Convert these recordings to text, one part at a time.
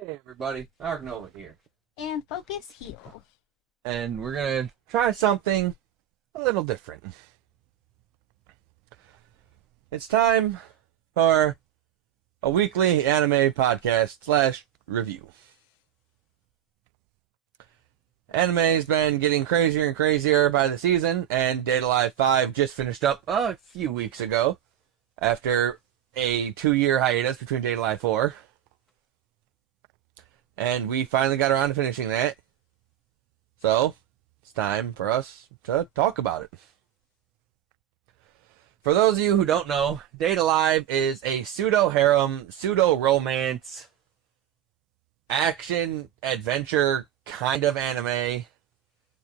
Hey everybody, Ark Nova here. And Focus Heal. And we're gonna try something a little different. It's time for a weekly anime podcast slash review. Anime's been getting crazier and crazier by the season, and Date A Live 5 just finished up a few weeks ago after a 2-year hiatus between Date A Live 4. And we finally got around to finishing that. So, it's time for us to talk about it. For those of you who don't know, Date A Live is a pseudo-harem, pseudo-romance, action-adventure kind of anime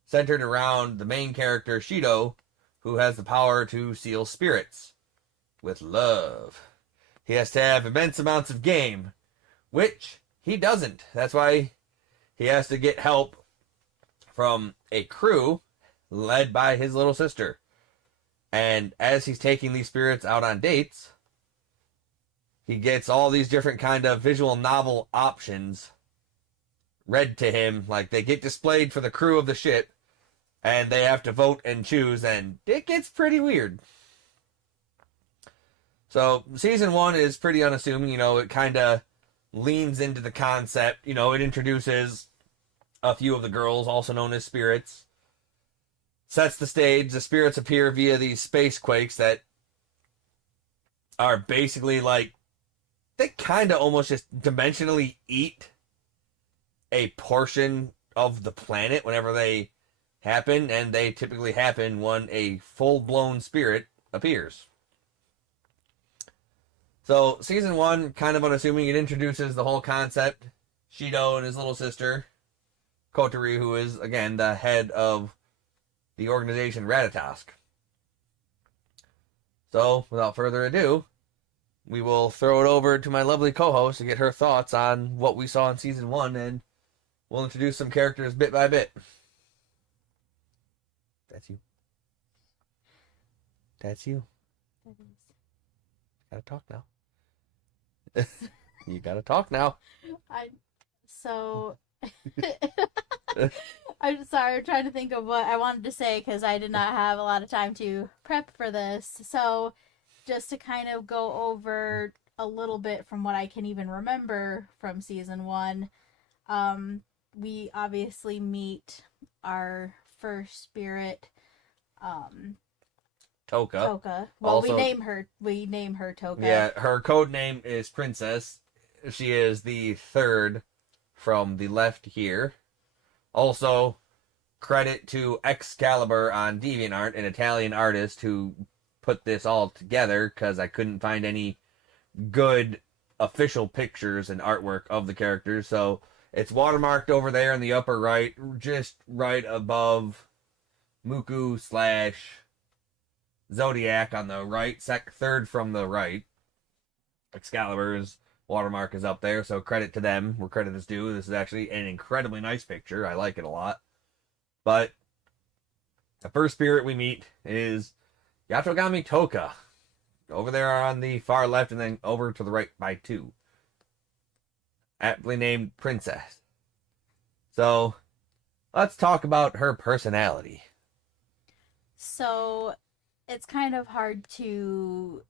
centered around the main character, Shido, who has the power to seal spirits with love. He has to have immense amounts of game, which he doesn't. That's why he has to get help from a crew led by his little sister. And as he's taking these spirits out on dates, he gets all these different kind of visual novel options read to him. Like, they get displayed for the crew of the ship, and they have to vote and choose, and it gets pretty weird. So, season 1 is pretty unassuming. It kind of leans into the concept. It introduces a few of the girls, also known as spirits. Sets the stage. The spirits appear via these space quakes that are basically like, they kind of almost just dimensionally eat a portion of the planet whenever they happen, and they typically happen when a full-blown spirit appears. So, season 1, kind of unassuming, it introduces the whole concept. Shido and his little sister, Kotori, who is, again, the head of the organization Ratatosk. So, without further ado, we will throw it over to my lovely co-host to get her thoughts on what we saw in season 1, and we'll introduce some characters bit by bit. That's you. That's you. That is. Gotta talk now. You gotta talk now. I'm sorry, I'm trying to think of what I wanted to say because I did not have a lot of time to prep for this. So, just to kind of go over a little bit from what I can even remember from season 1, we obviously meet our first spirit, Toka. Toka. Well, Also, we name her Toka. Yeah, her code name is Princess. She is the third from the left here. Also, credit to Excalibur on DeviantArt, an Italian artist who put this all together, because I couldn't find any good official pictures and artwork of the characters. So it's watermarked over there in the upper right, just right above Muku / Zodiac on the right, third from the right. Excalibur's watermark is up there, so credit to them where credit is due. This is actually an incredibly nice picture. I like it a lot. But the first spirit we meet is Yatogami Toka. Over there on the far left, and then over to the right by 2. Aptly named Princess. So, let's talk about her personality. So, it's kind of hard to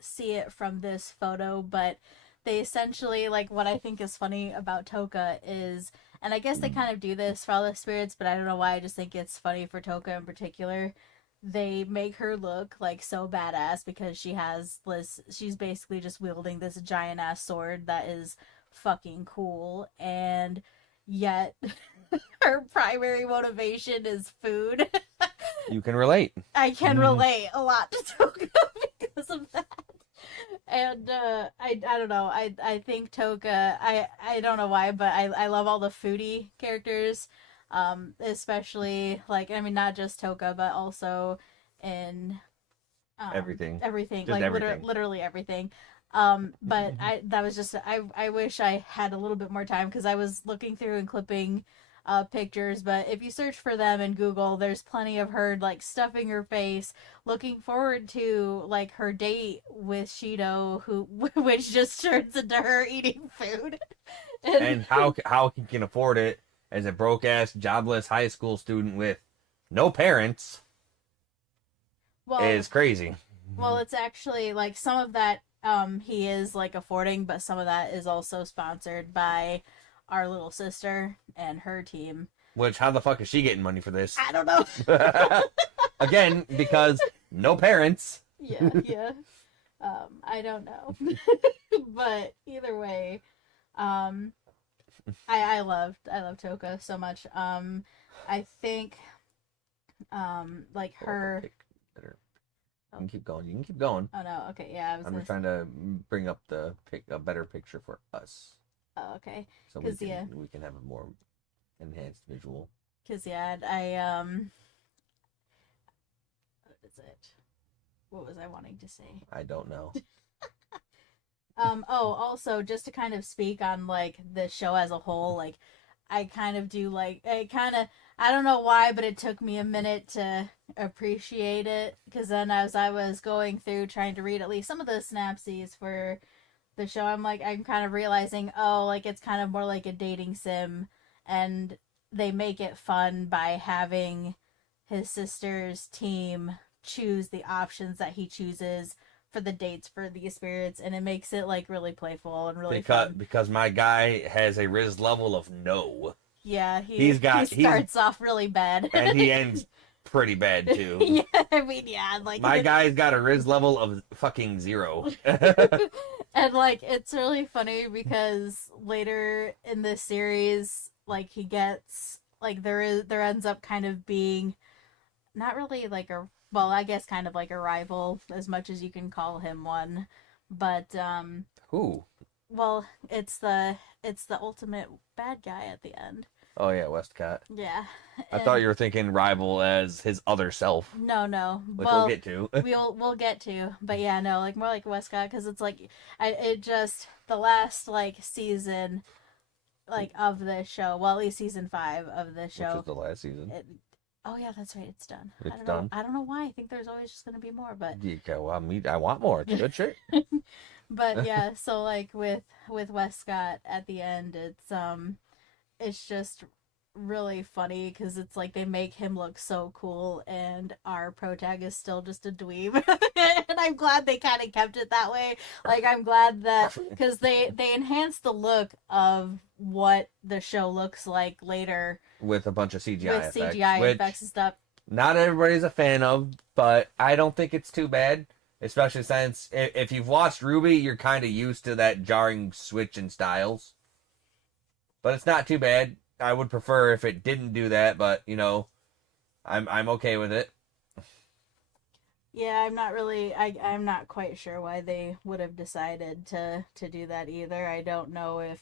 see it from this photo, but they essentially, what I think is funny about Toka is, and I guess they kind of do this for all the spirits, but I don't know why, I just think it's funny for Toka in particular. They make her look so badass because she's basically just wielding this giant ass sword that is fucking cool, and yet her primary motivation is food. You can relate. I can relate a lot to Toka because of that. And I don't know. I think Toka, I don't know why, but I love all the foodie characters. Especially not just Toka, but also in Everything. Everything. Just everything. Literally everything. But that was just I wish I had a little bit more time because I was looking through and clipping pictures, but if you search for them in Google, there's plenty of her like stuffing her face, looking forward to like her date with Shido, who which just turns into her eating food. And how he can afford it as a broke ass jobless high school student with no parents is crazy. Well, it's actually like some of that he is like affording, but some of that is also sponsored by our little sister and her team. Which, how the fuck is she getting money for this? I don't know. Again, because no parents. Yeah. I don't know. But either way, I love Toka so much. I think like her. You can keep going. You can keep going. Oh no. Okay. Yeah. I'm just trying to bring up a better picture for us. Oh, okay. So we can have a more enhanced visual. Cause yeah, I what is it? What was I wanting to say? I don't know. Also, just to kind of speak on like the show as a whole, like I kind of do like I don't know why, but it took me a minute to appreciate it, because then as I was going through trying to read at least some of the synopses for the show, I'm kind of realizing, oh, like it's kind of more like a dating sim, and they make it fun by having his sister's team choose the options that he chooses for the dates for these spirits, and it makes it like really playful and really fun. Because my guy has a Riz level of no. Yeah, he starts off really bad. And he ends pretty bad too. Yeah, I mean, yeah, like my guy's got a Riz level of fucking 0. And like it's really funny because later in this series, like he gets like there ends up kind of being not really like I guess kind of like a rival, as much as you can call him one, but who? Well, it's the ultimate bad guy at the end. Oh yeah, Westcott. Yeah. I thought you were thinking rival as his other self. No. Which we'll get to. we'll get to. But yeah, no, like more like Westcott, because it's like it just the last like season like of the show. Well, at least season 5 of the show. Which is the last season. Oh yeah, that's right. It's done. It's done. I don't know why. I think there's always just gonna be more, but I want more. It's a good shit. But yeah, so like with Westcott at the end, it's just really funny because it's like they make him look so cool, and our protagonist is still just a dweeb. And I'm glad they kind of kept it that way. Like I'm glad that because they enhanced the look of what the show looks like later with a bunch of CGI effects and stuff. Not everybody's a fan of, but I don't think it's too bad. Especially since if you've watched RWBY, you're kind of used to that jarring switch in styles. But it's not too bad. I would prefer if it didn't do that, but I'm okay with it. Yeah, I'm not really. I'm not quite sure why they would have decided to do that either. I don't know if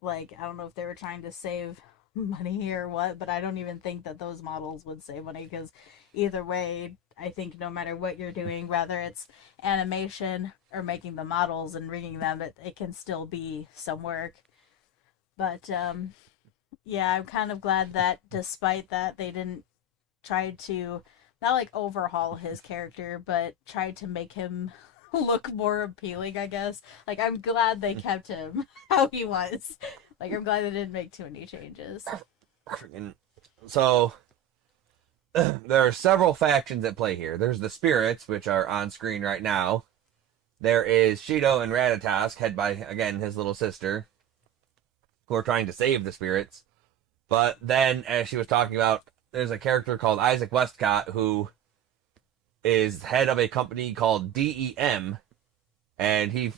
they were trying to save money or what, but I don't even think that those models would save money, because either way, I think no matter what you're doing, whether it's animation or making the models and rigging them, it can still be some work. But yeah, I'm kind of glad that despite that, they didn't try to not like overhaul his character, but tried to make him look more appealing, I guess. Like I'm glad they kept him how he was. Like I'm glad they didn't make too many changes. So there are several factions at play here. There's the spirits, which are on screen right now. There is Shido and Ratatosk, head by, again, his little sister, who are trying to save the spirits. But then, as she was talking about, there's a character called Isaac Westcott, who is head of a company called DEM, and he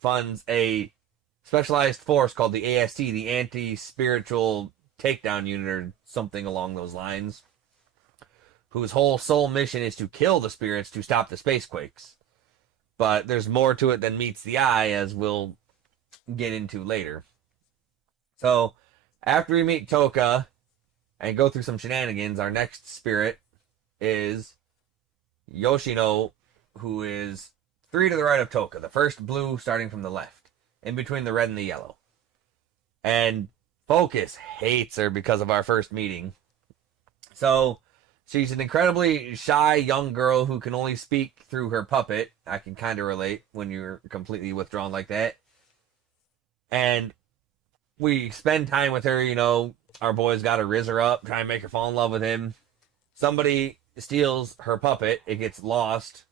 funds a specialized force called the AST, the Anti-Spiritual Takedown Unit, or something along those lines, whose whole sole mission is to kill the spirits to stop the spacequakes. But there's more to it than meets the eye, as we'll get into later. So, after we meet Toka and go through some shenanigans, our next spirit is Yoshino, who is 3 to the right of Toka, the first blue starting from the left, in between the red and the yellow. And Focus hates her because of our first meeting. So she's an incredibly shy young girl who can only speak through her puppet. I can kind of relate when you're completely withdrawn like that. And we spend time with her, you know, our boys got to rizz her up, try and make her fall in love with him. Somebody steals her puppet, it gets lost,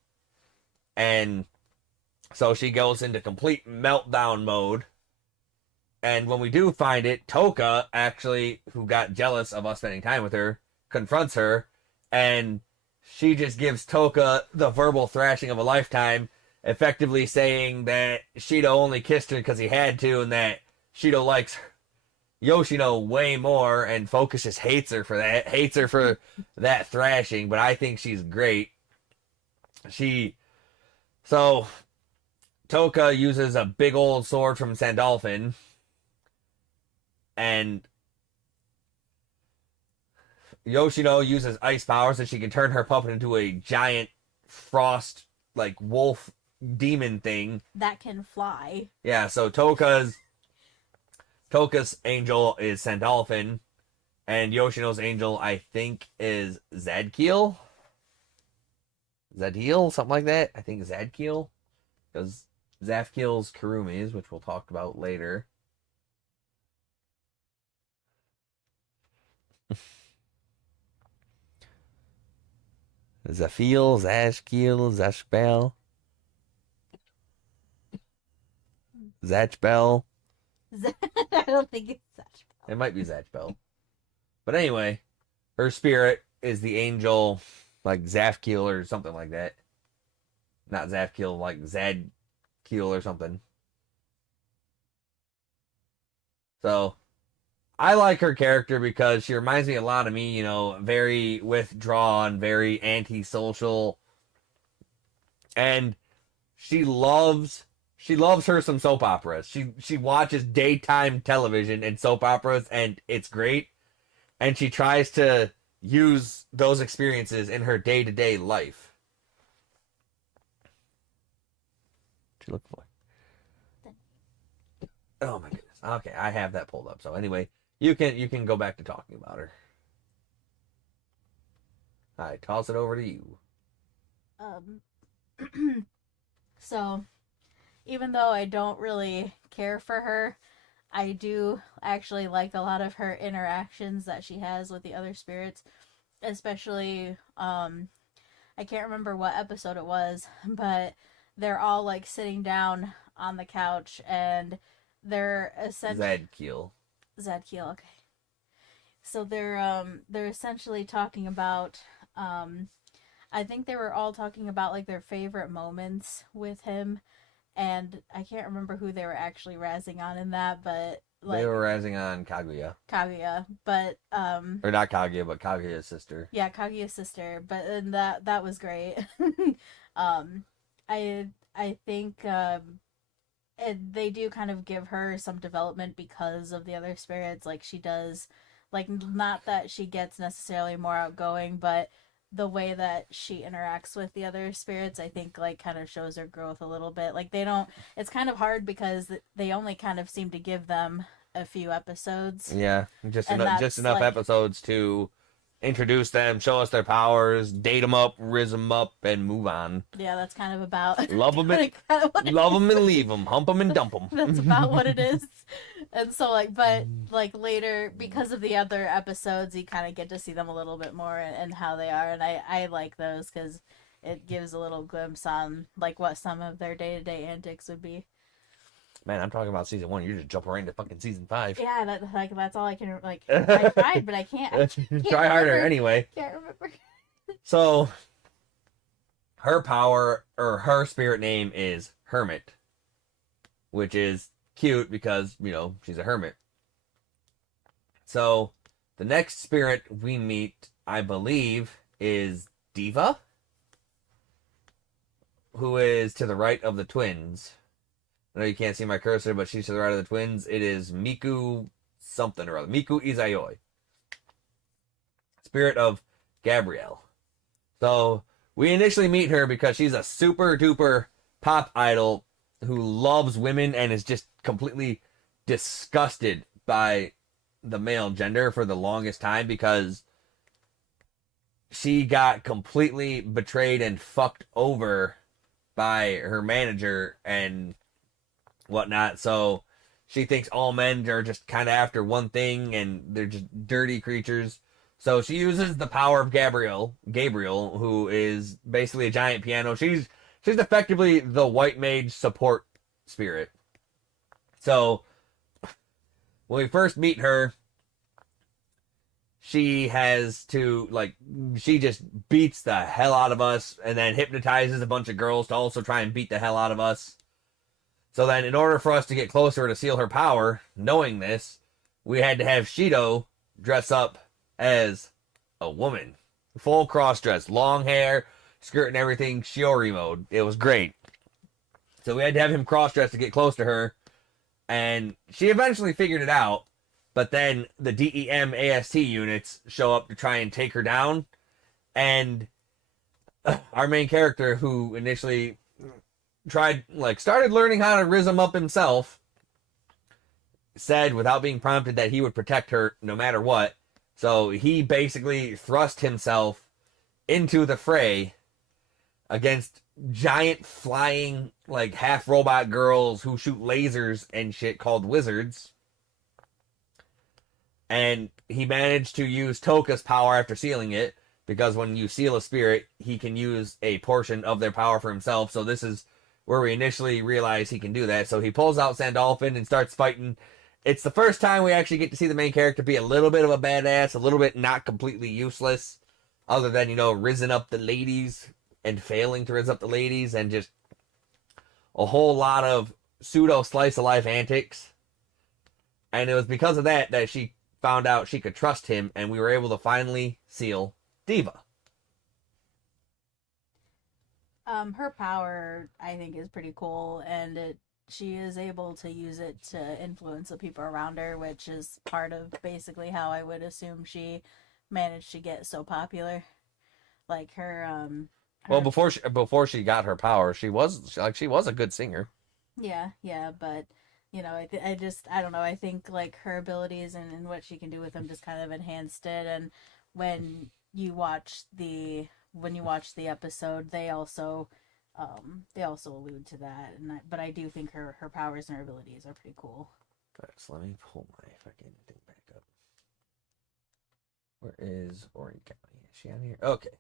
and so she goes into complete meltdown mode. And when we do find it, Toka, actually, who got jealous of us spending time with her, confronts her, and she just gives Toka the verbal thrashing of a lifetime, effectively saying that Shido only kissed her because he had to, and that Shido likes Yoshino way more, and Focus just hates her for that, hates her for that thrashing, but I think she's great. So, Toka uses a big old sword from Sandalphon, and Yoshino uses ice power so she can turn her puppet into a giant frost, like, wolf demon thing. That can fly. Yeah, so Toka's angel is Sandalphon, and Yoshino's angel, I think, is Zadkiel? Zadkiel? Something like that? I think Zadkiel. Because Zafkiel's Kurumi's, which we'll talk about later. Zafiel, Zashkiel, Zashbel, Zatchbel. I don't think it's such. It might be Zatchbel. But anyway, her spirit is the angel, like Zafkiel or something like that. Not Zafkiel, like Zadkiel or something. So, I like her character because she reminds me a lot of me, you know, very withdrawn, very antisocial. And she loves her some soap operas. She watches daytime television and soap operas, and it's great. And she tries to use those experiences in her day-to-day life. What you looking for? Oh my goodness. Okay, I have that pulled up. So anyway, you can go back to talking about her. I toss it over to you. So, even though I don't really care for her, I do actually like a lot of her interactions that she has with the other spirits, especially, I can't remember what episode it was, but they're all, like, sitting down on the couch, and they're Zadkiel. Zadkiel, okay. So they're essentially talking about, I think they were all talking about, like, their favorite moments with him, and I can't remember who they were actually razzing on in that, but, like, They were razzing on Kaguya, but or not Kaguya, but Kaguya's sister. yeah, Kaguya's sister, but and that was great. I think they do kind of give her some development because of the other spirits. Like, she does, like, not that she gets necessarily more outgoing, but the way that she interacts with the other spirits, I think, like, kind of shows her growth a little bit. Like, it's kind of hard because they only kind of seem to give them a few episodes. Yeah, just enough like, episodes to introduce them, show us their powers, date them up, rizz them up, and move on. Yeah, that's kind of about love them and leave them, hump them and dump them. That's about what it is. And so, like, but, like, later, because of the other episodes, you kind of get to see them a little bit more and how they are, and I like those because it gives a little glimpse on, like, what some of their day-to-day antics would be. Man, I'm talking about season 1. You're just jumping right into fucking season 5. Yeah, that's all I can, like, I tried, but I can't Try harder anyway. Can't remember. So, her power, or her spirit name is Hermit, which is cute because, you know, she's a hermit. So, the next spirit we meet, I believe, is Diva, who is to the right of the twins. I know you can't see my cursor, but she's to the right of the twins. It is Miku something or other. Miku Izayoi. Spirit of Gabrielle. So, we initially meet her because she's a super duper pop idol who loves women and is just completely disgusted by the male gender for the longest time because she got completely betrayed and fucked over by her manager and whatnot. So she thinks all men are just kind of after one thing and they're just dirty creatures. So she uses the power of Gabriel, who is basically a giant piano. She's effectively the white mage support spirit. So when we first meet her, she has to, like, she just beats the hell out of us and then hypnotizes a bunch of girls to also try and beat the hell out of us. So then, in order for us to get closer to seal her power, knowing this, we had to have Shido dress up as a woman. Full cross-dress, long hair, skirt and everything, Shiori mode. It was great. So we had to have him cross-dress to get close to her, and she eventually figured it out. But then the DEM AST units show up to try and take her down. And our main character, who initially started learning how to rizz him up himself, said without being prompted that he would protect her no matter what. So he basically thrust himself into the fray against giant flying, like, half robot girls who shoot lasers and shit called wizards. And he managed to use Toka's power after sealing it, because when you seal a spirit, he can use a portion of their power for himself. So this is where we initially realize he can do that. So he pulls out Sandalphon and starts fighting. It's the first time we actually get to see the main character be a little bit of a badass, a little bit not completely useless, other than, rizzing up the ladies and failing to rizz up the ladies, and just a whole lot of pseudo slice of life antics. And it was because of that she found out she could trust him, and we were able to finally seal Diva. Her power, I think, is pretty cool, and she is able to use it to influence the people around her, which is part of basically how I would assume she managed to get so popular. Like her well, before she got her power, she was a good singer. Yeah, but I don't know. I think, like, her abilities and what she can do with them just kind of enhanced it. And when you watch the episode, they also allude to that. But I do think her powers and her abilities are pretty cool. Alright, so let me pull my fucking thing back up. Where is Origami? Is she on here? Okay.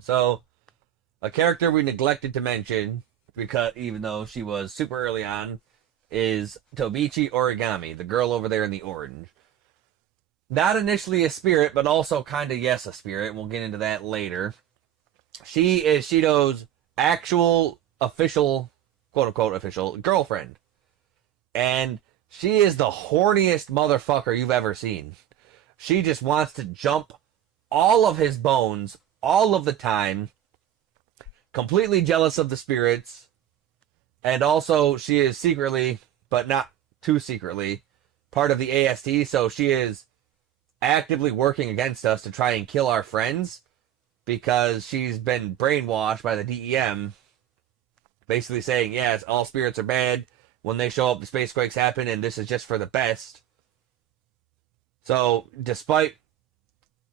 So, a character we neglected to mention, because even though she was super early on, is Tobichi Origami, the girl over there in the orange. Not initially a spirit, but also kind of a spirit. We'll get into that later. She is Shido's actual official, quote-unquote official, girlfriend. And she is the horniest motherfucker you've ever seen. She just wants to jump all of his bones all of the time. Completely jealous of the spirits. And also, she is secretly, but not too secretly, part of the AST. So she is actively working against us to try and kill our friends, because she's been brainwashed by the DEM, basically saying, yes, all spirits are bad. When they show up, the space quakes happen, and this is just for the best. So, despite,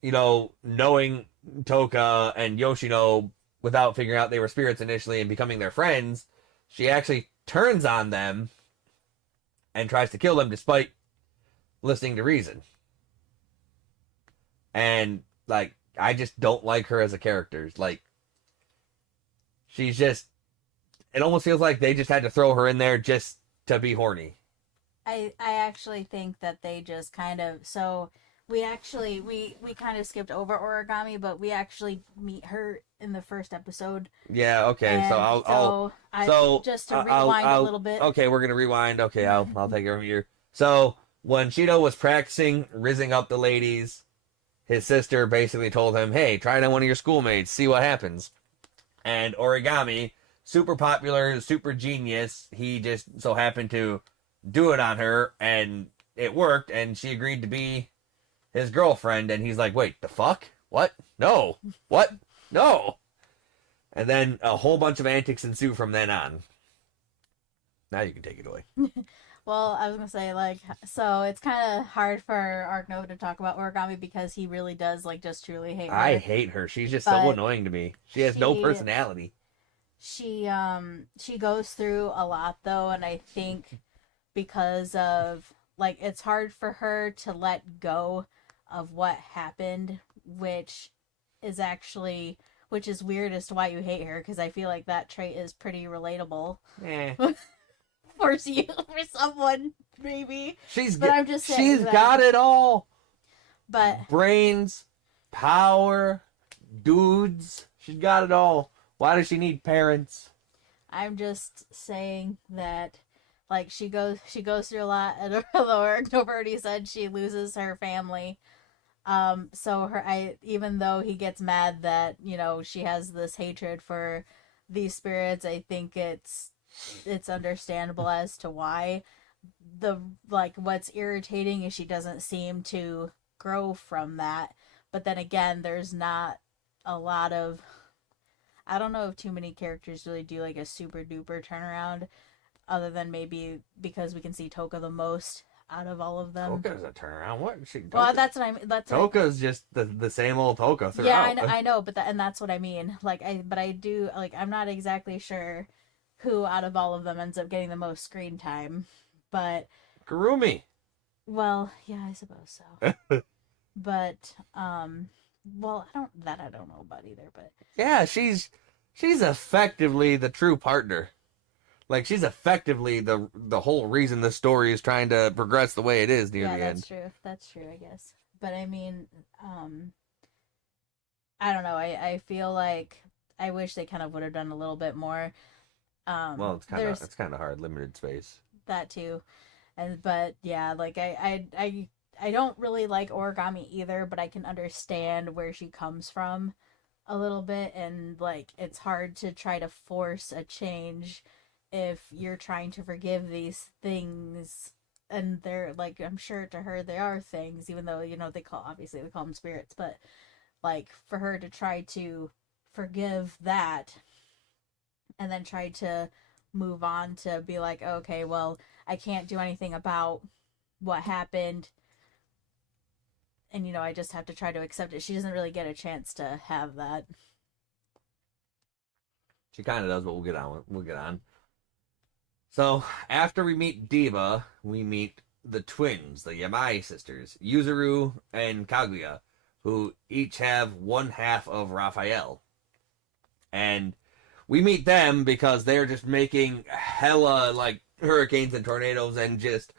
knowing Toka and Yoshino without figuring out they were spirits initially and becoming their friends, she actually turns on them and tries to kill them despite listening to reason. And, I just don't like her as a character. She's just... It almost feels like they just had to throw her in there just to be horny. I actually think that they just kind of... So, we kind of skipped over Origami, but we actually meet her in the first episode. Yeah, okay. And just to rewind a little bit. Okay, we're going to rewind. Okay, I'll take it from here. So, when Shido was practicing rizzing up the ladies, his sister basically told him, hey, try it on one of your schoolmates, see what happens. And Origami, super popular, super genius, he just so happened to do it on her, and it worked, and she agreed to be his girlfriend, and he's like, wait, the fuck? What? No. What? No. And then a whole bunch of antics ensue from then on. Now you can take it away. Well, I was gonna say like, so it's kind of hard for Arc Nova to talk about Origami because he really does like just truly hate I her. hate her. She's just so But annoying to me. She has no she personality. she goes through a lot though, and I think because of like it's hard for her to let go of what happened, which is actually which is weird as to why you hate her because I feel like that trait is pretty relatable Eh. for you for someone maybe. She's But I'm just saying she's that. got it all. But Brains, power, dudes. She's got it all. Why does she need parents? I'm just saying that like she goes through a lot and Laura already said she loses her family. So her I even though he gets mad that, you know, she has this hatred for these spirits, I think it's understandable as to why. The like what's irritating is she doesn't seem to grow from that. But then again, there's not a lot of I don't know if too many characters really do like a super duper turnaround, other than maybe because we can see Toka the most out of all of them. Toka's a turnaround. What? Well, that's what I mean. Toka's just the same old Toka throughout. Yeah, I know, but and that's what I mean. Like but I do like I'm not exactly sure who out of all of them ends up getting the most screen time, but Kurumi. well, yeah, I suppose so. But well, I don't know about either, but Yeah, she's effectively the true partner. Like she's effectively the whole reason the story is trying to progress the way it is near yeah, the end. That's true, I guess. But I mean, I don't know. I feel like I wish they kind of would have done a little bit more. Well, There's it's kind of hard, limited space. that too, and but yeah, like I don't really like Origami either, but I can understand where she comes from a little bit, and like it's hard to try to force a change if you're trying to forgive these things, and they're like I'm sure to her they are things, even though you know they call them spirits, but like for her to try to forgive that and then try to move on to be like okay, well, I can't do anything about what happened, and you know I just have to try to accept it. She doesn't really get a chance to have that. She kind of does, but we'll get on. We'll get on. So after we meet Diva, we meet the twins, the Yamai sisters, Yuzuru and Kaguya, who each have one half of Raphael. And we meet them because they're just making hella like hurricanes and tornadoes and just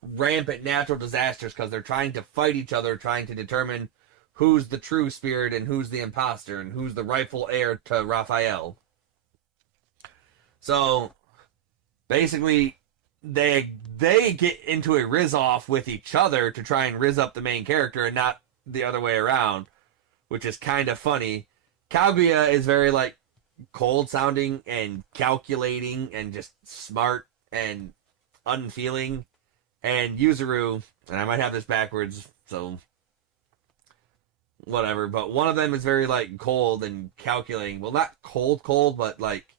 rampant natural disasters because they're trying to fight each other, trying to determine who's the true spirit and who's the imposter and who's the rightful heir to Raphael. So basically, they get into a riz off with each other to try and riz up the main character and not the other way around, which is kind of funny. Kaguya is very like cold sounding and calculating and just smart and unfeeling, and Yuzuru, and I might have this backwards, so whatever, but one of them is very like cold and calculating. Well, not cold, but like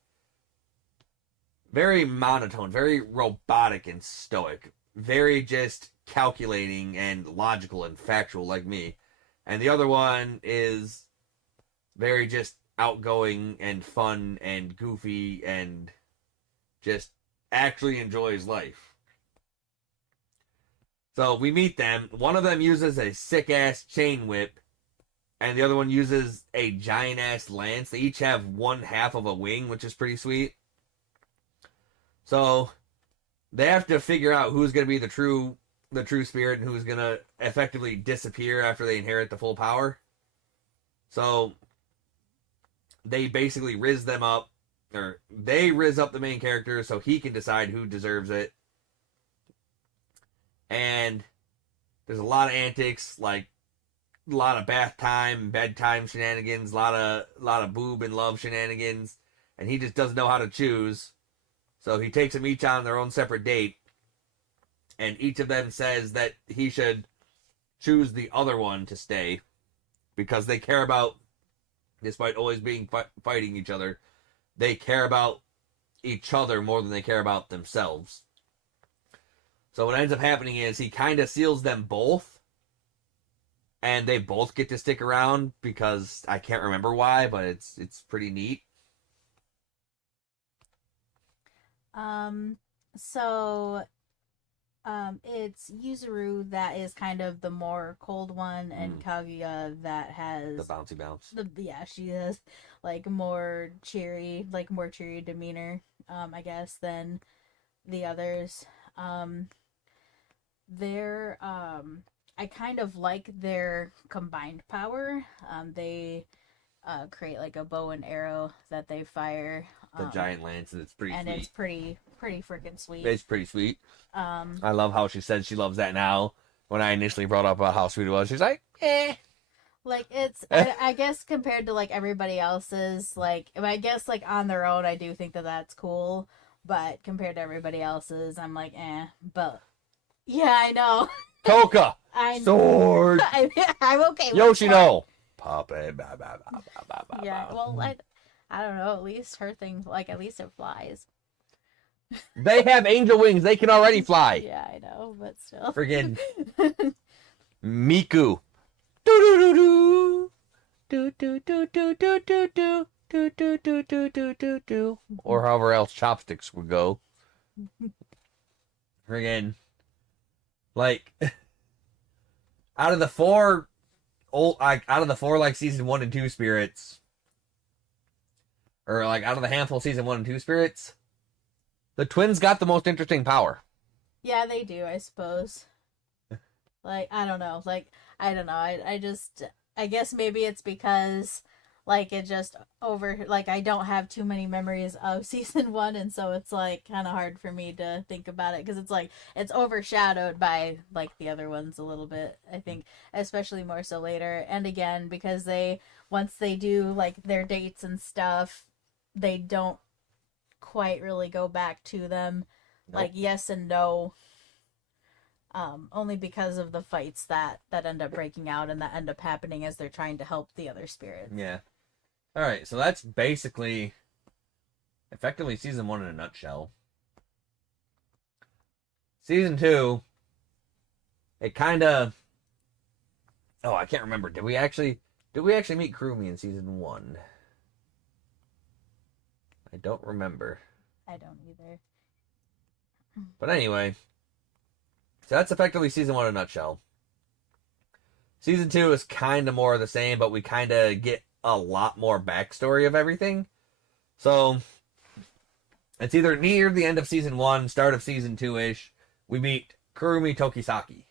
very monotone, very robotic and stoic, very just calculating and logical and factual like me. And the other one is very just outgoing and fun and goofy and just actually enjoys life. So we meet them. One of them uses a sick ass chain whip, and the other one uses a giant ass lance. They each have one half of a wing, which is pretty sweet. So they have to figure out who's going to be the true spirit and who's going to effectively disappear after they inherit the full power. So they basically riz them up, or they riz up the main character so he can decide who deserves it. And there's a lot of antics, like a lot of bath time, bedtime shenanigans, a lot of boob and love shenanigans, and he just doesn't know how to choose. So he takes them each on their own separate date, and each of them says that he should choose the other one to stay because they care about, despite always being fighting each other, they care about each other more than they care about themselves. So what ends up happening is he kind of seals them both, and they both get to stick around because I can't remember why, but it's pretty neat. So it's Yuzuru that is kind of the more cold one, and Kaguya that has the bouncy bounce. She has like more cheery demeanor, I guess, than the others. They're I kind of like their combined power. They create like a bow and arrow that they fire. The giant lance, and it's pretty and sweet. It's pretty freaking sweet. It's pretty sweet. I love how she said she loves that now. When I initially brought up about how sweet it was, she's like, eh. Like, it's, I guess compared to, like, everybody else's, like, I guess, like, on their own, I do think that that's cool. But compared to everybody else's, I'm like, eh. But, yeah, I know. Toka! Sword! I'm okay with Yoshino! Puppet. Yeah, well, I don't know. At least her thing, like, at least it flies. They have angel wings. They can already fly. Yeah, I know, but still. Friggin' Miku. Do do do do do do do do do do do do do do do, or however else chopsticks would go. Friggin', like, out of the four like season 1 and 2 spirits, or like out of the handful season 1 and 2 spirits, the twins got the most interesting power. Yeah, they do, I suppose. Like, I don't know. Like, I don't know. I guess maybe it's because, like, it just like, I don't have too many memories of season 1, and so it's, like, kind of hard for me to think about it, because it's, like, it's overshadowed by, like, the other ones a little bit, I think, especially more so later. And again, because once they do, like, their dates and stuff, they don't quite really go back to them. Nope. Like, yes and no. Only because of the fights that end up breaking out and that end up happening as they're trying to help the other spirits. Yeah. Alright, so that's basically effectively season 1 in a nutshell. Season 2, it kinda, I can't remember. Did we actually meet Kurumi in season 1? I don't remember. I don't either. But anyway, so that's effectively season 1 in a nutshell. Season 2 is kind of more of the same, but we kind of get a lot more backstory of everything. So it's either near the end of season 1, start of season 2-ish, we meet Kurumi Tokisaki,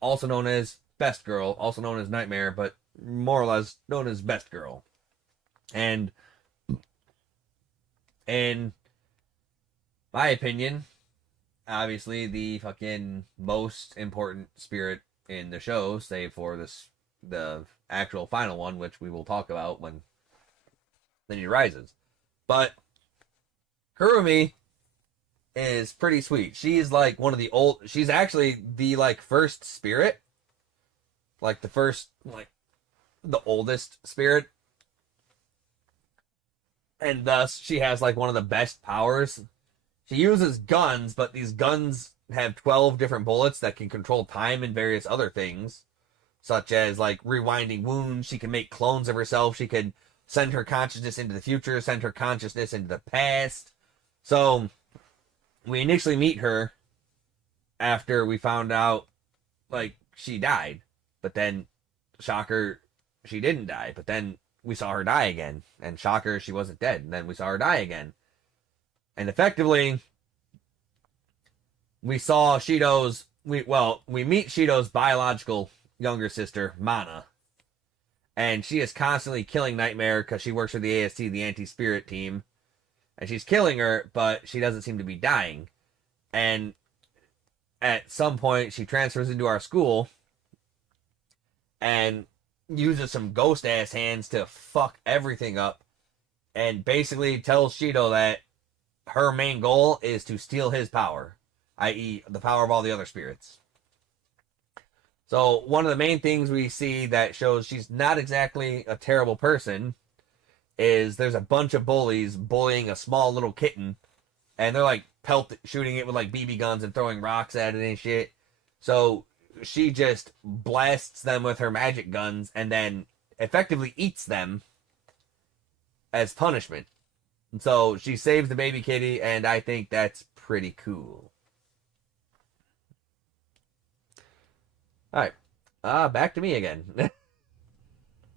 also known as Best Girl, also known as Nightmare, but more or less known as Best Girl. And in my opinion, obviously the fucking most important spirit in the show, save for the actual final one, which we will talk about when the need rises. But Kurumi is pretty sweet. She's like one of the she's actually the like first spirit, like the first, like the oldest spirit, and thus she has like one of the best powers. She uses guns, but these guns have 12 different bullets that can control time and various other things, such as like rewinding wounds. She can make clones of herself. She can send her consciousness into the future, send her consciousness into the past. So we initially meet her after we found out like she died, but then shocker, she didn't die. But then we saw her die again, and shocker, she wasn't dead. And then we saw her die again. And effectively, we saw we meet Shido's biological younger sister, Mana. And she is constantly killing Nightmare because she works for the AST, the anti-spirit team. And she's killing her, but she doesn't seem to be dying. And at some point, she transfers into our school and uses some ghost-ass hands to fuck everything up. And basically tells Shido that her main goal is to steal his power, i.e. the power of all the other spirits. So one of the main things we see that shows she's not exactly a terrible person is there's a bunch of bullies bullying a small little kitten and they're like shooting it with like BB guns and throwing rocks at it and shit. So she just blasts them with her magic guns and then effectively eats them as punishment. And so she saves the baby kitty, and I think that's pretty cool. All right, back to me again.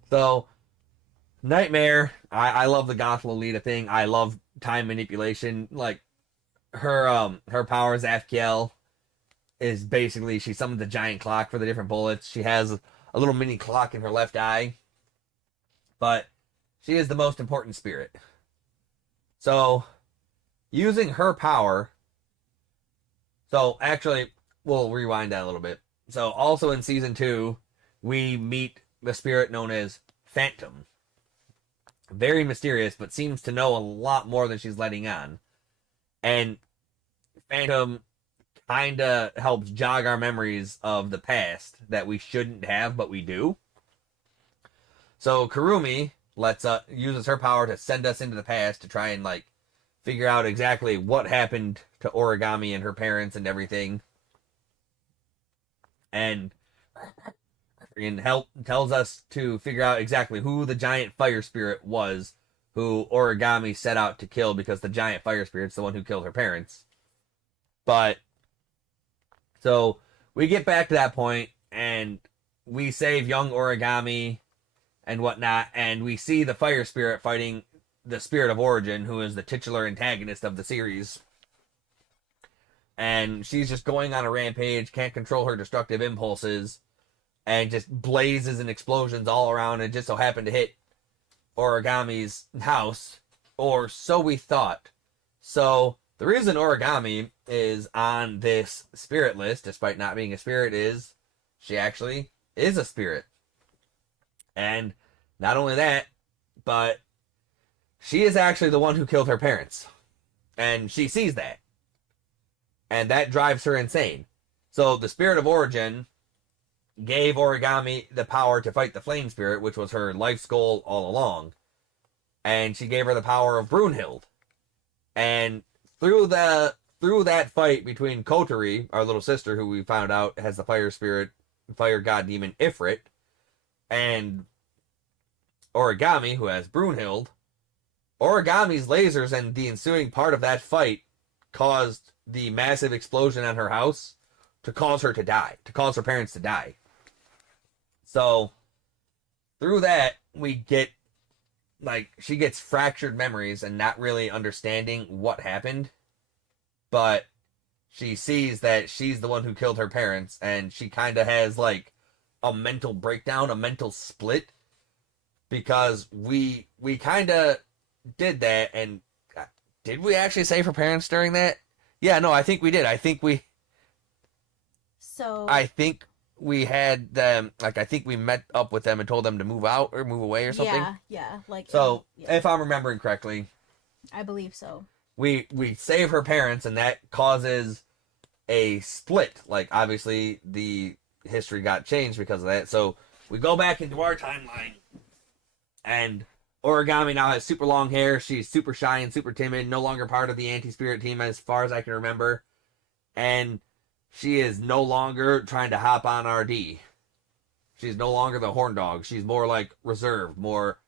So Nightmare, I love the Goth Lolita thing. I love time manipulation. Like her powers, Afkiel, is basically she summons a giant clock for the different bullets. She has a little mini clock in her left eye, but she is the most important spirit. So using her power. So actually, we'll rewind that a little bit. So also in season 2, we meet the spirit known as Phantom. Very mysterious, but seems to know a lot more than she's letting on. And Phantom kind of helps jog our memories of the past that we shouldn't have, but we do. So Kurumi uses her power to send us into the past to try and like figure out exactly what happened to Origami and her parents and everything. And tells us to figure out exactly who the giant fire spirit was who Origami set out to kill, because the giant fire spirit's the one who killed her parents. But so we get back to that point and we save young Origami and whatnot, and we see the fire spirit fighting the Spirit of Origin, who is the titular antagonist of the series. And she's just going on a rampage, can't control her destructive impulses, and just blazes and explosions all around, and just so happened to hit Origami's house, or so we thought. So the reason Origami is on this spirit list, despite not being a spirit, is she actually is a spirit. And not only that, but she is actually the one who killed her parents. And she sees that. And that drives her insane. So the Spirit of Origin gave Origami the power to fight the Flame Spirit, which was her life's goal all along. And she gave her the power of Brunhild. And through that fight between Kotori, our little sister, who we found out has the fire spirit, fire god demon Ifrit, and Origami, who has Brunhild, Origami's lasers and the ensuing part of that fight caused the massive explosion on her house to cause her to die, to cause her parents to die. So, through that, we get, like, she gets fractured memories and not really understanding what happened, but she sees that she's the one who killed her parents, and she kind of has, like, a mental breakdown, a mental split, because we kind of did that, and did we actually save her parents during that? Yeah, no, I think we did. I think we had them, like, I think we met up with them and told them to move out or move away or something. Yeah, like, so yeah. If I'm remembering correctly, I believe so. We save her parents, and that causes a split. Like, obviously the history got changed because of that. So we go back into our timeline, and Origami now has super long hair. She's super shy and super timid, no longer part of the anti-spirit team as far as I can remember. And she is no longer trying to hop on RD. She's no longer the horn dog. She's more like reserved, more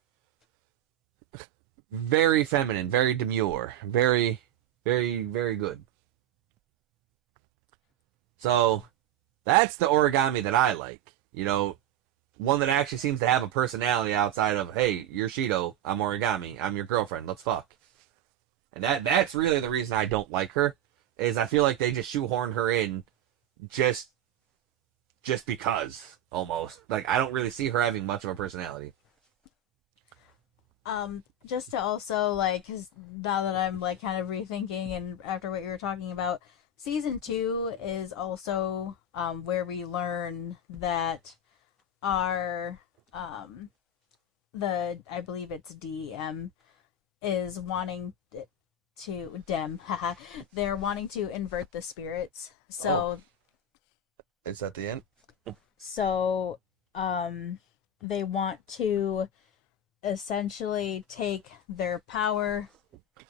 very feminine, very demure, very, very, very good. So that's the Origami that I like. You know, one that actually seems to have a personality outside of, hey, you're Shido, I'm Origami, I'm your girlfriend, let's fuck. And that's really the reason I don't like her, is I feel like they just shoehorned her in just because, almost. Like, I don't really see her having much of a personality. Just to also, like, because now that I'm, like, kind of rethinking, and after what you were talking about, season 2 is also where we learn that our I believe it's DEM is wanting to they're wanting to invert the spirits. So is that the end? So they want to essentially take their power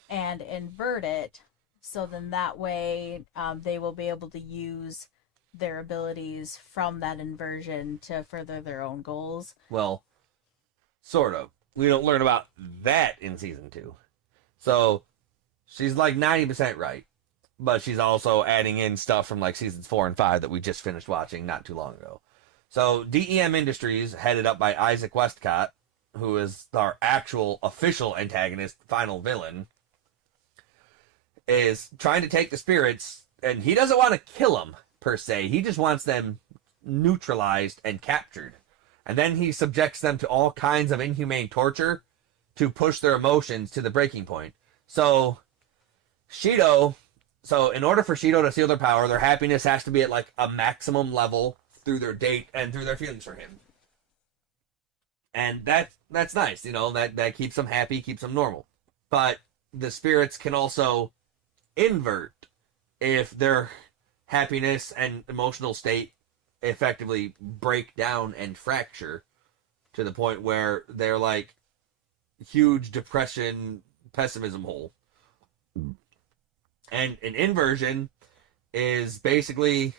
and invert it So then that way, they will be able to use their abilities from that inversion to further their own goals. Well, sort of. We don't learn about that in season 2. So she's like 90% right. But she's also adding in stuff from like seasons 4 and 5 that we just finished watching not too long ago. So DEM Industries, headed up by Isaac Westcott, who is our actual official antagonist, final villain, is trying to take the spirits, and he doesn't want to kill them per se. He just wants them neutralized and captured. And then he subjects them to all kinds of inhumane torture to push their emotions to the breaking point. So in order for Shido to seal their power, their happiness has to be at like a maximum level through their date and through their feelings for him. And that's nice, that keeps them happy, keeps them normal. But the spirits can also invert if their happiness and emotional state effectively break down and fracture to the point where they're like huge depression, pessimism hole. And an inversion is basically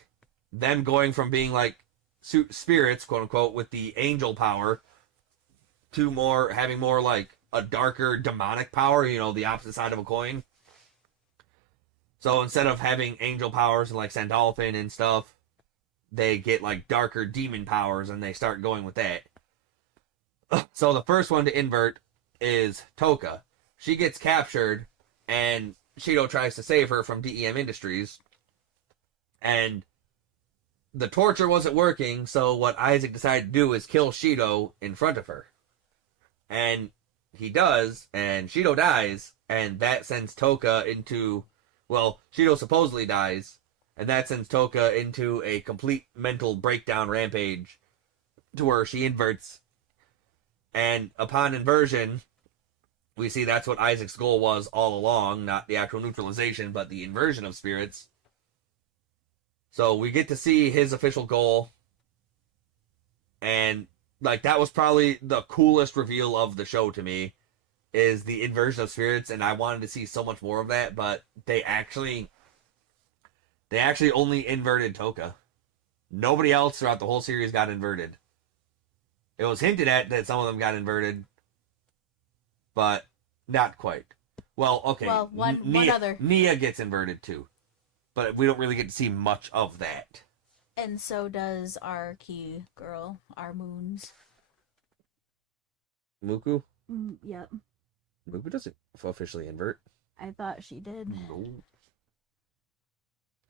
them going from being like spirits, quote unquote, with the angel power to having more like a darker demonic power, the opposite side of a coin. So instead of having angel powers and like Sandalphon and stuff, they get like darker demon powers and they start going with that. So the first one to invert is Toka. She gets captured and Shido tries to save her from DEM Industries. And the torture wasn't working, so what Isaac decided to do is kill Shido in front of her. And he does, and Shido dies, and that sends Toka into... Well, Shido supposedly dies, and that sends Toka into a complete mental breakdown rampage to where she inverts. And upon inversion, we see that's what Isaac's goal was all along, not the actual neutralization, but the inversion of spirits. So we get to see his official goal, and like that was probably the coolest reveal of the show to me, is the inversion of spirits, and I wanted to see so much more of that, but they actually only inverted Toka. Nobody else throughout the whole series got inverted. It was hinted at that some of them got inverted, but not quite. Well, okay. Well, one other. Nia gets inverted too, but we don't really get to see much of that. And so does our key girl, our Moons. Muku? Yep. Muku doesn't officially invert. I thought she did. No.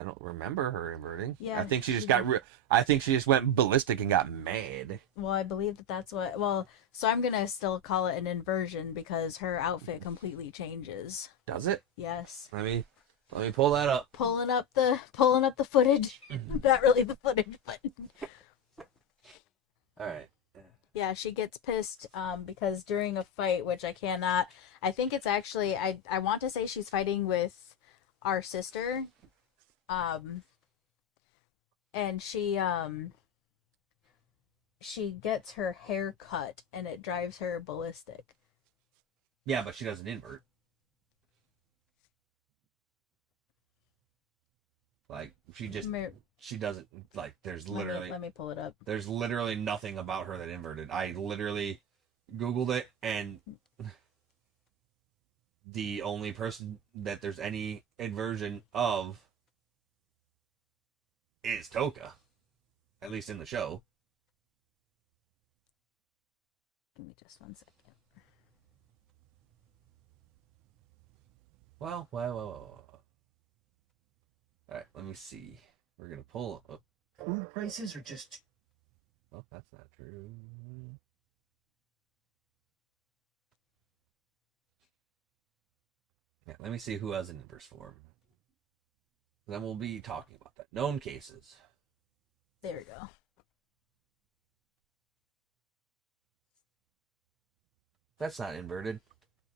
I don't remember her inverting. Yeah, I think she just did. I think she just went ballistic and got mad. Well, I believe that's what... Well, so I'm gonna still call it an inversion because her outfit completely changes. Does it? Yes. Let me pull that up. Pulling up the footage. Not really the footage, but... Alright. Yeah, she gets pissed because during a fight, which I cannot... I think it's actually... I want to say she's fighting with our sister. And she gets her hair cut and it drives her ballistic. Yeah, but she doesn't invert. Like, she doesn't, like, there's literally... Let me pull it up. There's literally nothing about her that inverted. I literally Googled it, and the only person that there's any inversion of is Toka. At least in the show. Give me just 1 second. Well. Alright, let me see. We're gonna pull up. Food prices are just... Oh, that's not true. Yeah, let me see who has an inverse form. Then we'll be talking about that. Known cases. There we go. That's not inverted.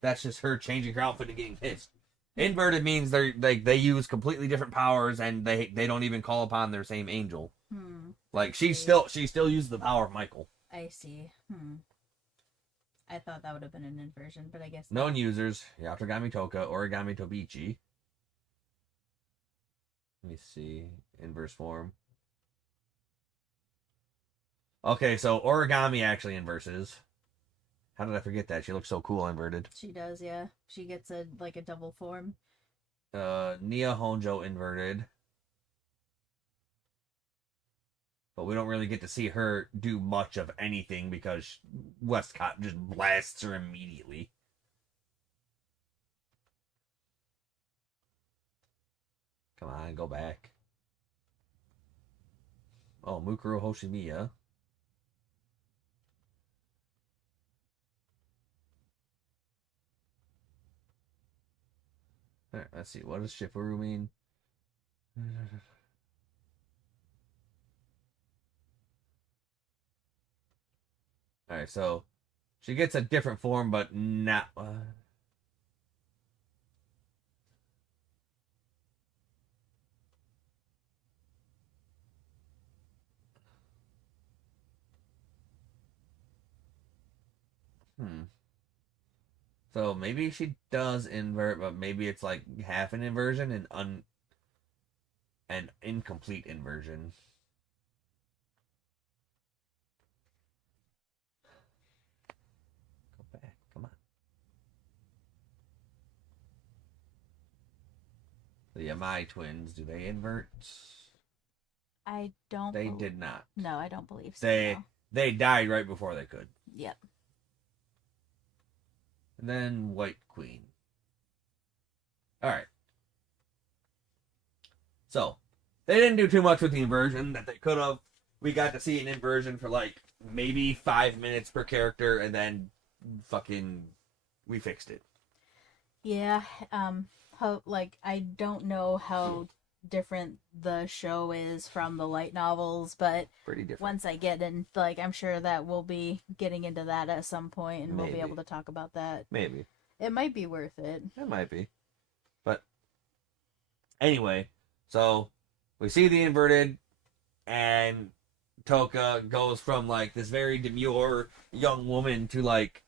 That's just her changing her outfit and getting pissed. Inverted means they use completely different powers and they don't even call upon their same angel. Like she still uses the power of Michael. I see. I thought that would have been an inversion, but I guess Known users: Yatogami Toka, Origami Tobichi. Let me see. Inverse form. Okay, so Origami actually inverses. How did I forget that? She looks so cool inverted. She does, yeah. She gets a double form. Nia Honjo inverted. But we don't really get to see her do much of anything because Westcott just blasts her immediately. Come on, go back. Oh, Mukuro Hoshimiya. Alright, let's see. What does Shifuru mean? Alright, so she gets a different form, but not. So maybe she does invert, but maybe it's like half an inversion and an incomplete inversion. Go back, come on. The Yamai twins, do they invert? I don't. They did not. No, I don't believe so. They no. they died right before they could. Yep. And then White Queen. Alright. So, they didn't do too much with the inversion that they could have. We got to see an inversion for like maybe 5 minutes per character, and then fucking we fixed it. Yeah. I don't know how different the show is from the light novels, but Pretty different. once I get in, I'm sure that we'll be getting into that at some point, and we'll be able to talk about that. Maybe. It might be worth it. It might be. But anyway, so we see the inverted, and Toka goes from like this very demure young woman to like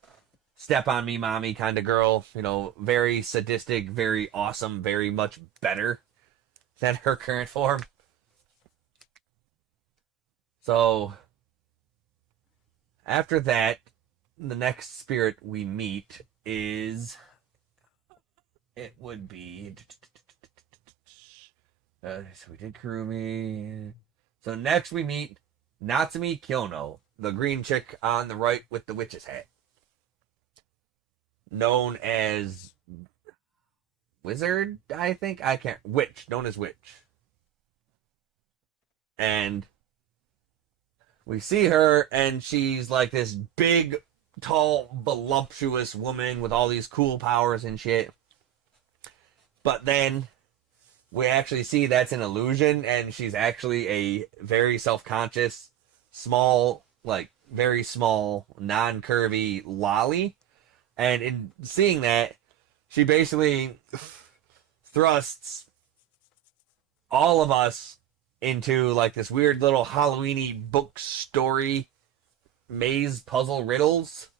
step on me mommy kind of girl, you know, very sadistic, very awesome, very much better than her current form. So after that, the next spirit we meet is, it would be, so we did Kurumi. So next we meet Natsumi Kyono, the green chick on the right with the witch's hat, known as Wizard, I think. I can't. Witch, known as Witch. And we see her, and she's like this big, tall, voluptuous woman with all these cool powers and shit. But then we actually see that's an illusion, and she's actually a very self-conscious, small, like very small, non-curvy lolly. And in seeing that, she basically thrusts all of us into like this weird little Halloweeny book story maze puzzle riddles.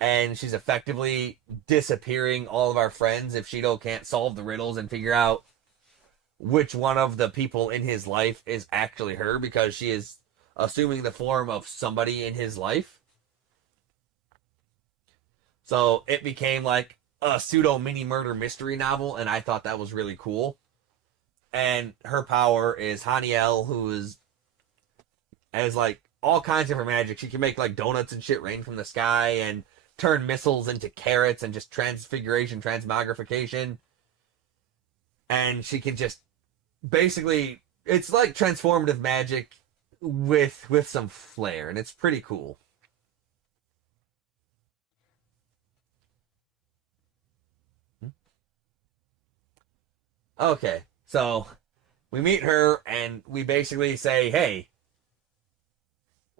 And she's effectively disappearing all of our friends if Shido can't solve the riddles and figure out which one of the people in his life is actually her, because she is assuming the form of somebody in his life. So it became like a pseudo mini murder mystery novel, and I thought that was really cool. And her power is Haniel, who has like all kinds of her magic. She can make like donuts and shit rain from the sky and turn missiles into carrots and just transfiguration, transmogrification. And she can just basically, it's like transformative magic with some flair, and it's pretty cool. Okay, so we meet her and we basically say, hey,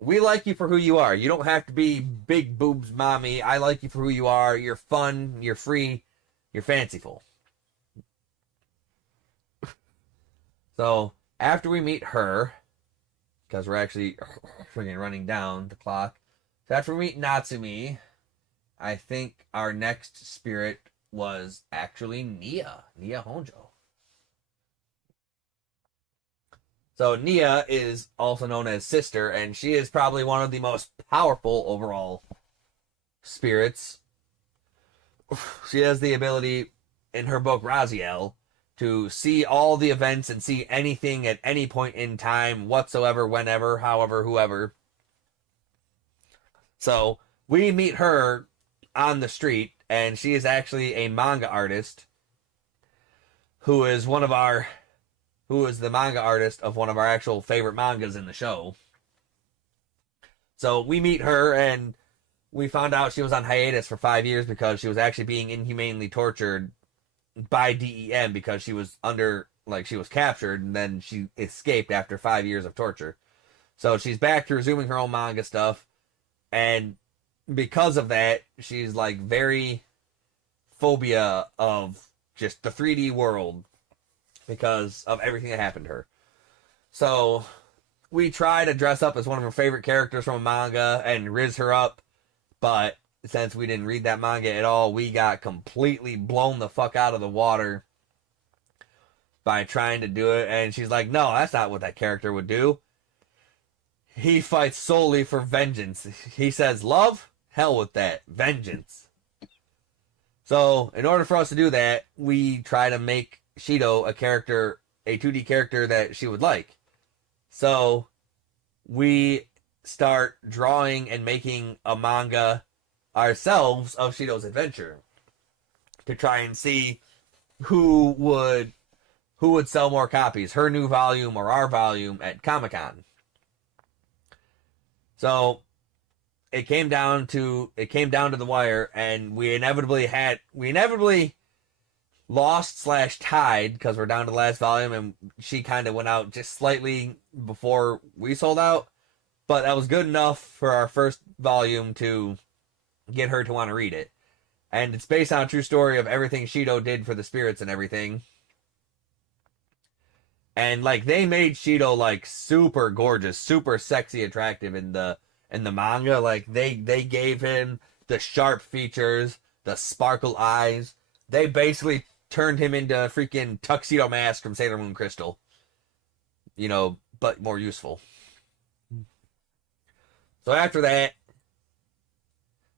we like you for who you are. You don't have to be big boobs mommy. I like you for who you are. You're fun, you're free, you're fanciful. So after we meet her, because we're actually freaking running down the clock, so after we meet Natsumi, I think our next spirit was actually Nia Honjo. So Nia is also known as Sister, and she is probably one of the most powerful overall spirits. She has the ability in her book Raziel to see all the events and see anything at any point in time whatsoever, whenever, however, whoever. So we meet her on the street, and she is actually a manga artist who is the manga artist of one of our actual favorite mangas in the show. So we meet her, and we found out she was on hiatus for 5 years because she was actually being inhumanely tortured by DEM because she was she was captured, and then she escaped after 5 years of torture. So she's back to resuming her own manga stuff, and because of that, she's like very phobia of just the 3D world because of everything that happened to her. So we try to dress up as one of her favorite characters from a manga and riz her up, but since we didn't read that manga at all, we got completely blown the fuck out of the water by trying to do it. And she's like, no, that's not what that character would do. He fights solely for vengeance. He says, love? Hell with that. Vengeance. So, in order for us to do that, we try to make Shido a 2D character that she would like. So, we start drawing and making a manga ourselves of Shido's adventure to try and see who would sell more copies, her new volume or our volume at Comic-Con. So it came down to the wire, and we inevitably lost / tied because we're down to the last volume, and she kind of went out just slightly before we sold out, but that was good enough for our first volume to get her to want to read it. And it's based on a true story of everything Shido did for the spirits and everything. And like they made Shido like super gorgeous, super sexy, attractive in the manga. Like they gave him the sharp features, the sparkle eyes. They basically turned him into a freaking Tuxedo Mask from Sailor Moon Crystal. You know, but more useful. So after that,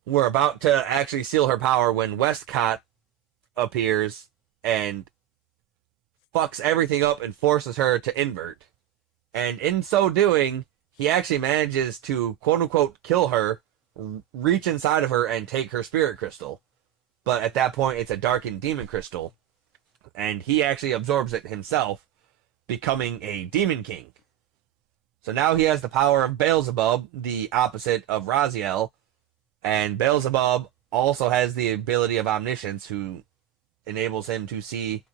we're about to actually seal her power when Westcott appears and fucks everything up and forces her to invert. And in so doing, he actually manages to quote-unquote kill her, reach inside of her, and take her spirit crystal. But at that point, it's a darkened demon crystal. And he actually absorbs it himself, becoming a demon king. So now he has the power of Beelzebub, the opposite of Raziel. And Beelzebub also has the ability of omniscience, who enables him to see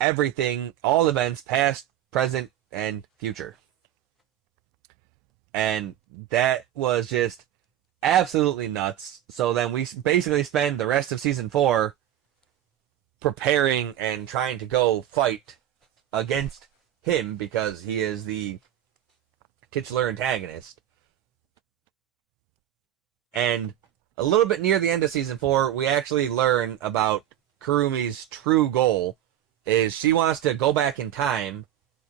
everything, all events, past, present, and future. And that was just absolutely nuts. So then we basically spend the rest of season 4 preparing and trying to go fight against him because he is the titular antagonist. And a little bit near the end of season 4, we actually learn about Kurumi's true goal is she wants to go back in time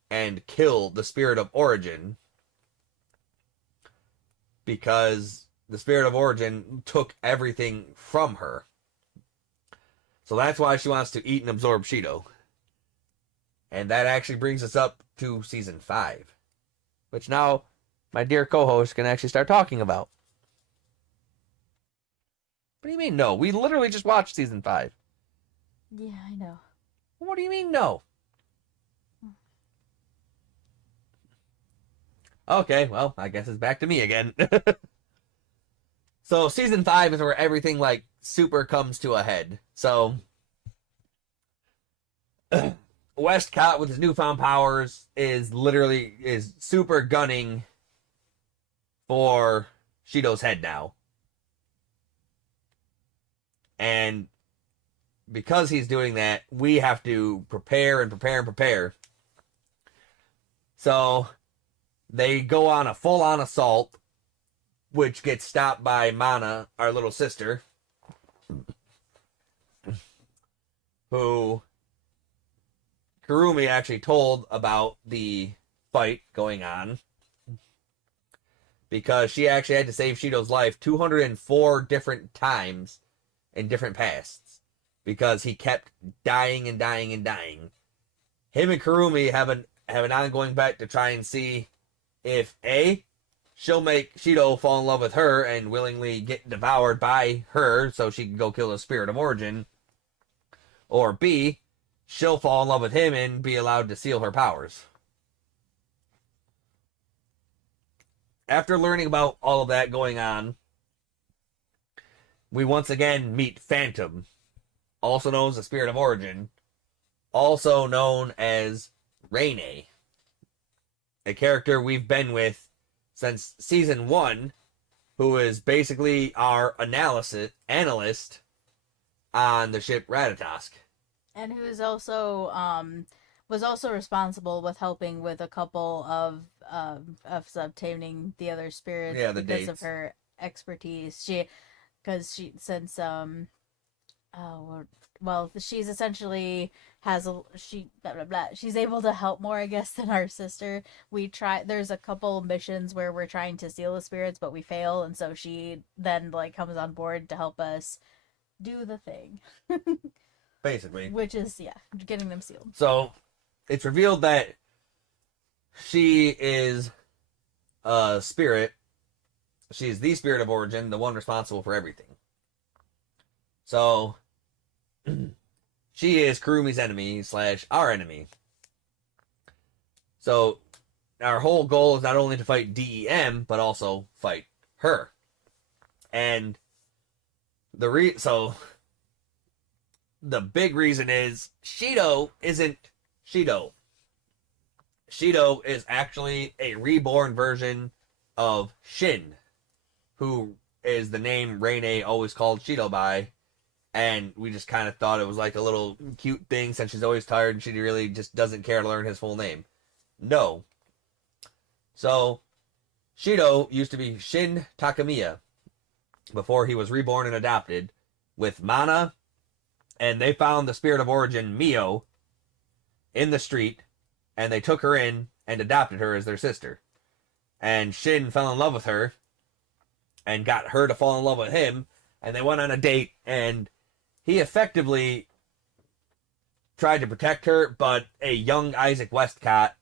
and kill the Spirit of Origin because the Spirit of Origin took everything from her. So that's why she wants to eat and absorb Shido. And that actually brings us up to season 5, which now my dear co-host can actually start talking about. What do you mean no? We literally just watched season 5. Yeah, I know. What do you mean no? Okay, well, I guess it's back to me again. So season 5 is where everything like super comes to a head. So Westcott with his newfound powers is super gunning for Shido's head now. And because he's doing that, we have to prepare and prepare and prepare. So they go on a full-on assault, which gets stopped by Mana, our little sister, who Kurumi actually told about the fight going on because she actually had to save Shido's life 204 different times in different pasts because he kept dying and dying and dying. Him and Kurumi have an ongoing bet to try and see if A, she'll make Shido fall in love with her and willingly get devoured by her so she can go kill the Spirit of Origin, or B, she'll fall in love with him and be allowed to seal her powers. After learning about all of that going on, we once again meet Phantom, also known as the Spirit of Origin, also known as Reine, a character we've been with since season 1, who is basically our analyst on the ship Ratatosk. And who is also was also responsible with helping with a couple of obtaining the other spirits the because of dates. her expertise. She's essentially she's able to help more, I guess, than our sister. There's a couple missions where we're trying to seal the spirits, but we fail, and so she then comes on board to help us do the thing. Basically. Which is, getting them sealed. So, it's revealed that she is a spirit. She's the Spirit of Origin, the one responsible for everything. So, she is Kurumi's enemy / our enemy. So, our whole goal is not only to fight DEM, but also fight her. And the big reason is Shido isn't Shido. Shido is actually a reborn version of Shin, who is the name Reine always called Shido by. And we just kind of thought it was like a little cute thing since she's always tired and she really just doesn't care to learn his full name. No. So, Shido used to be Shin Takamiya before he was reborn and adopted with Mana, and they found the Spirit of Origin, Mio, in the street, and they took her in and adopted her as their sister. And Shin fell in love with her and got her to fall in love with him, and they went on a date, and he effectively tried to protect her, but a young Isaac Westcott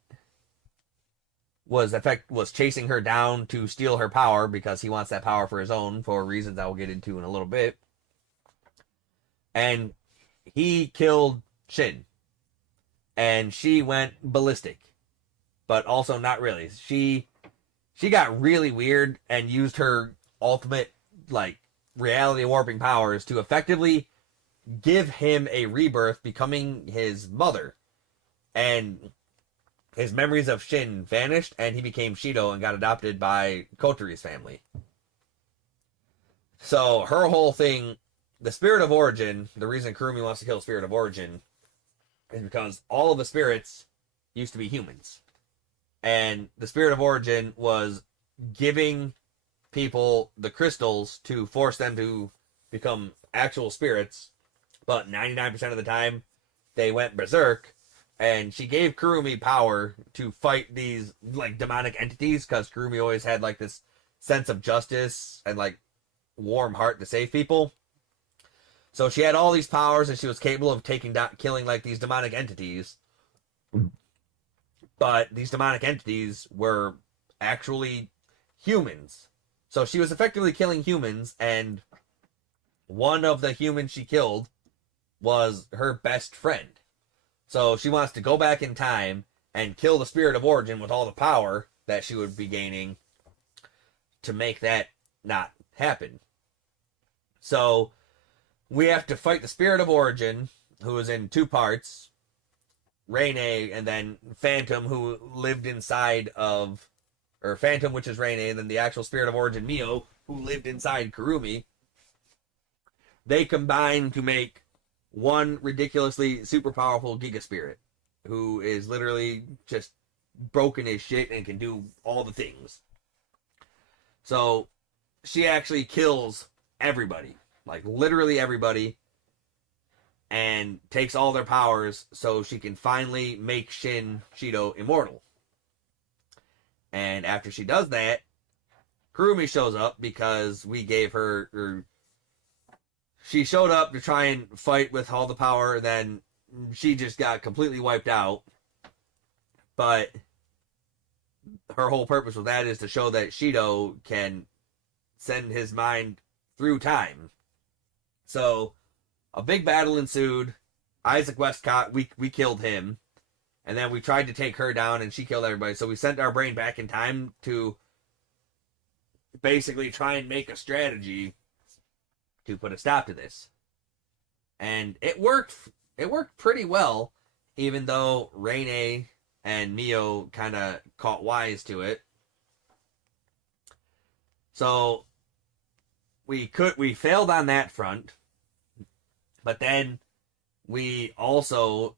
was chasing her down to steal her power because he wants that power for his own, for reasons I will get into in a little bit. And he killed Shin. And she went ballistic. But also not really. She got really weird and used her ultimate, reality warping powers to effectively give him a rebirth, becoming his mother. And his memories of Shin vanished, and he became Shido and got adopted by Kotori's family. So her whole thing, the Spirit of Origin, the reason Kurumi wants to kill Spirit of Origin is because all of the spirits used to be humans. And the Spirit of Origin was giving people the crystals to force them to become actual spirits, but 99% of the time they went berserk, and she gave Kurumi power to fight these demonic entities because Kurumi always had this sense of justice and warm heart to save people. So she had all these powers and she was capable of killing these demonic entities. But these demonic entities were actually humans. So she was effectively killing humans, and one of the humans she killed was her best friend. So she wants to go back in time and kill the Spirit of Origin with all the power that she would be gaining to make that not happen. So we have to fight the Spirit of Origin, who is in 2 parts. Reine, and then Phantom, who lived inside of... Or Phantom, which is Reine, and then the actual Spirit of Origin, Mio, who lived inside Kurumi. They combine to make one ridiculously super powerful Giga Spirit, who is literally just broken as shit and can do all the things. So she actually kills everybody, literally everybody, and takes all their powers so she can finally make Shido immortal. And after she does that, Kurumi shows up because we gave her, or she showed up to try and fight with all the power, then she just got completely wiped out. But her whole purpose with that is to show that Shido can send his mind through time. So a big battle ensued. Isaac Westcott, we killed him. And then we tried to take her down and she killed everybody. So we sent our brain back in time to basically try and make a strategy to put a stop to this. And it worked. It worked pretty well, even though Reine and Mio kind of caught wise to it. So we failed on that front, but then we also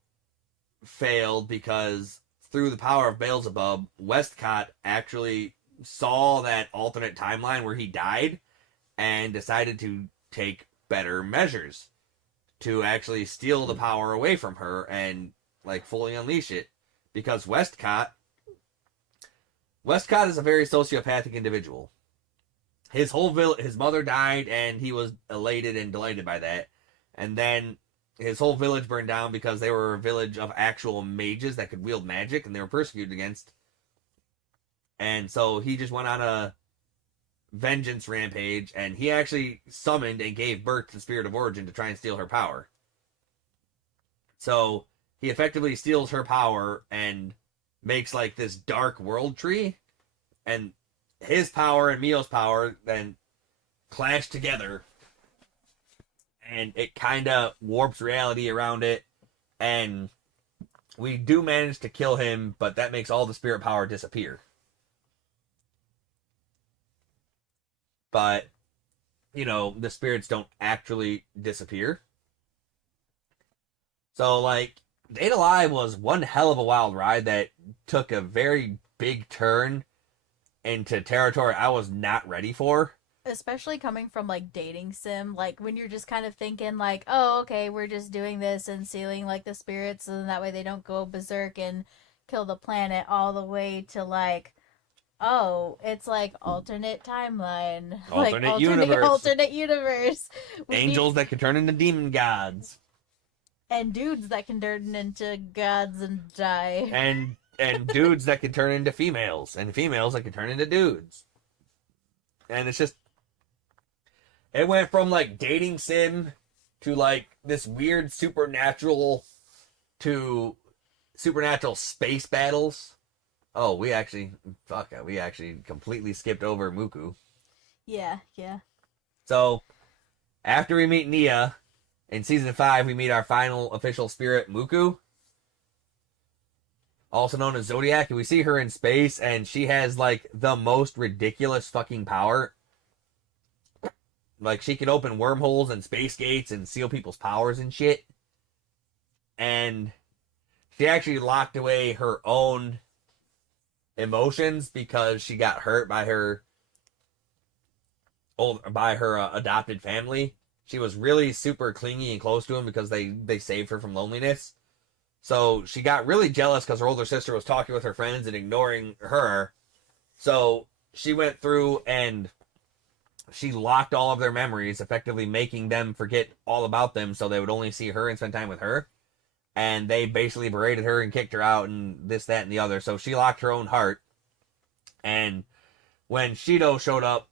failed because through the power of Beelzebub, Westcott actually saw that alternate timeline where he died and decided to take better measures to actually steal the power away from her and like fully unleash it. Because Westcott is a very sociopathic individual. His whole his mother died and he was elated and delighted by that. And then his whole village burned down because they were a village of actual mages that could wield magic and they were persecuted against. And so he just went on a vengeance rampage and he actually summoned and gave birth to the Spirit of Origin to try and steal her power. So he effectively steals her power and makes like this dark world tree, and his power and Mio's power then clash together and it kind of warps reality around it, and we do manage to kill him, but that makes all the spirit power disappear. But, you know, the spirits don't actually disappear. So, like, Date Alive was one hell of a wild ride that took a very big turn into territory I was not ready for. Especially coming from like dating sim, like when you're just kind of thinking like, oh, okay, we're just doing this and sealing like the spirits and that way they don't go berserk and kill the planet, all the way to like, oh, it's like alternate timeline, Alternate universe. alternate universe. Angels that can turn into demon gods. And dudes that can turn into gods and die. And dudes that can turn into females. And females that can turn into dudes. And it's just... It went from, like, dating sim to, like, this weird supernatural to supernatural space battles. Oh, we actually completely skipped over Muku. Yeah. So, after we meet Nia, in Season 5, we meet our final official spirit, Muku. Also known as Zodiac. And we see her in space, and she has, like, the most ridiculous fucking power. Like, she can open wormholes and space gates and seal people's powers and shit. And she actually locked away her own emotions because she got hurt by her adopted family. She was really super clingy and close to him because they saved her from loneliness. So she got really jealous because her older sister was talking with her friends and ignoring her. So she went through and she locked all of their memories, effectively making them forget all about them so they would only see her and spend time with her. And they basically berated her and kicked her out and this, that, and the other. So she locked her own heart. And when Shido showed up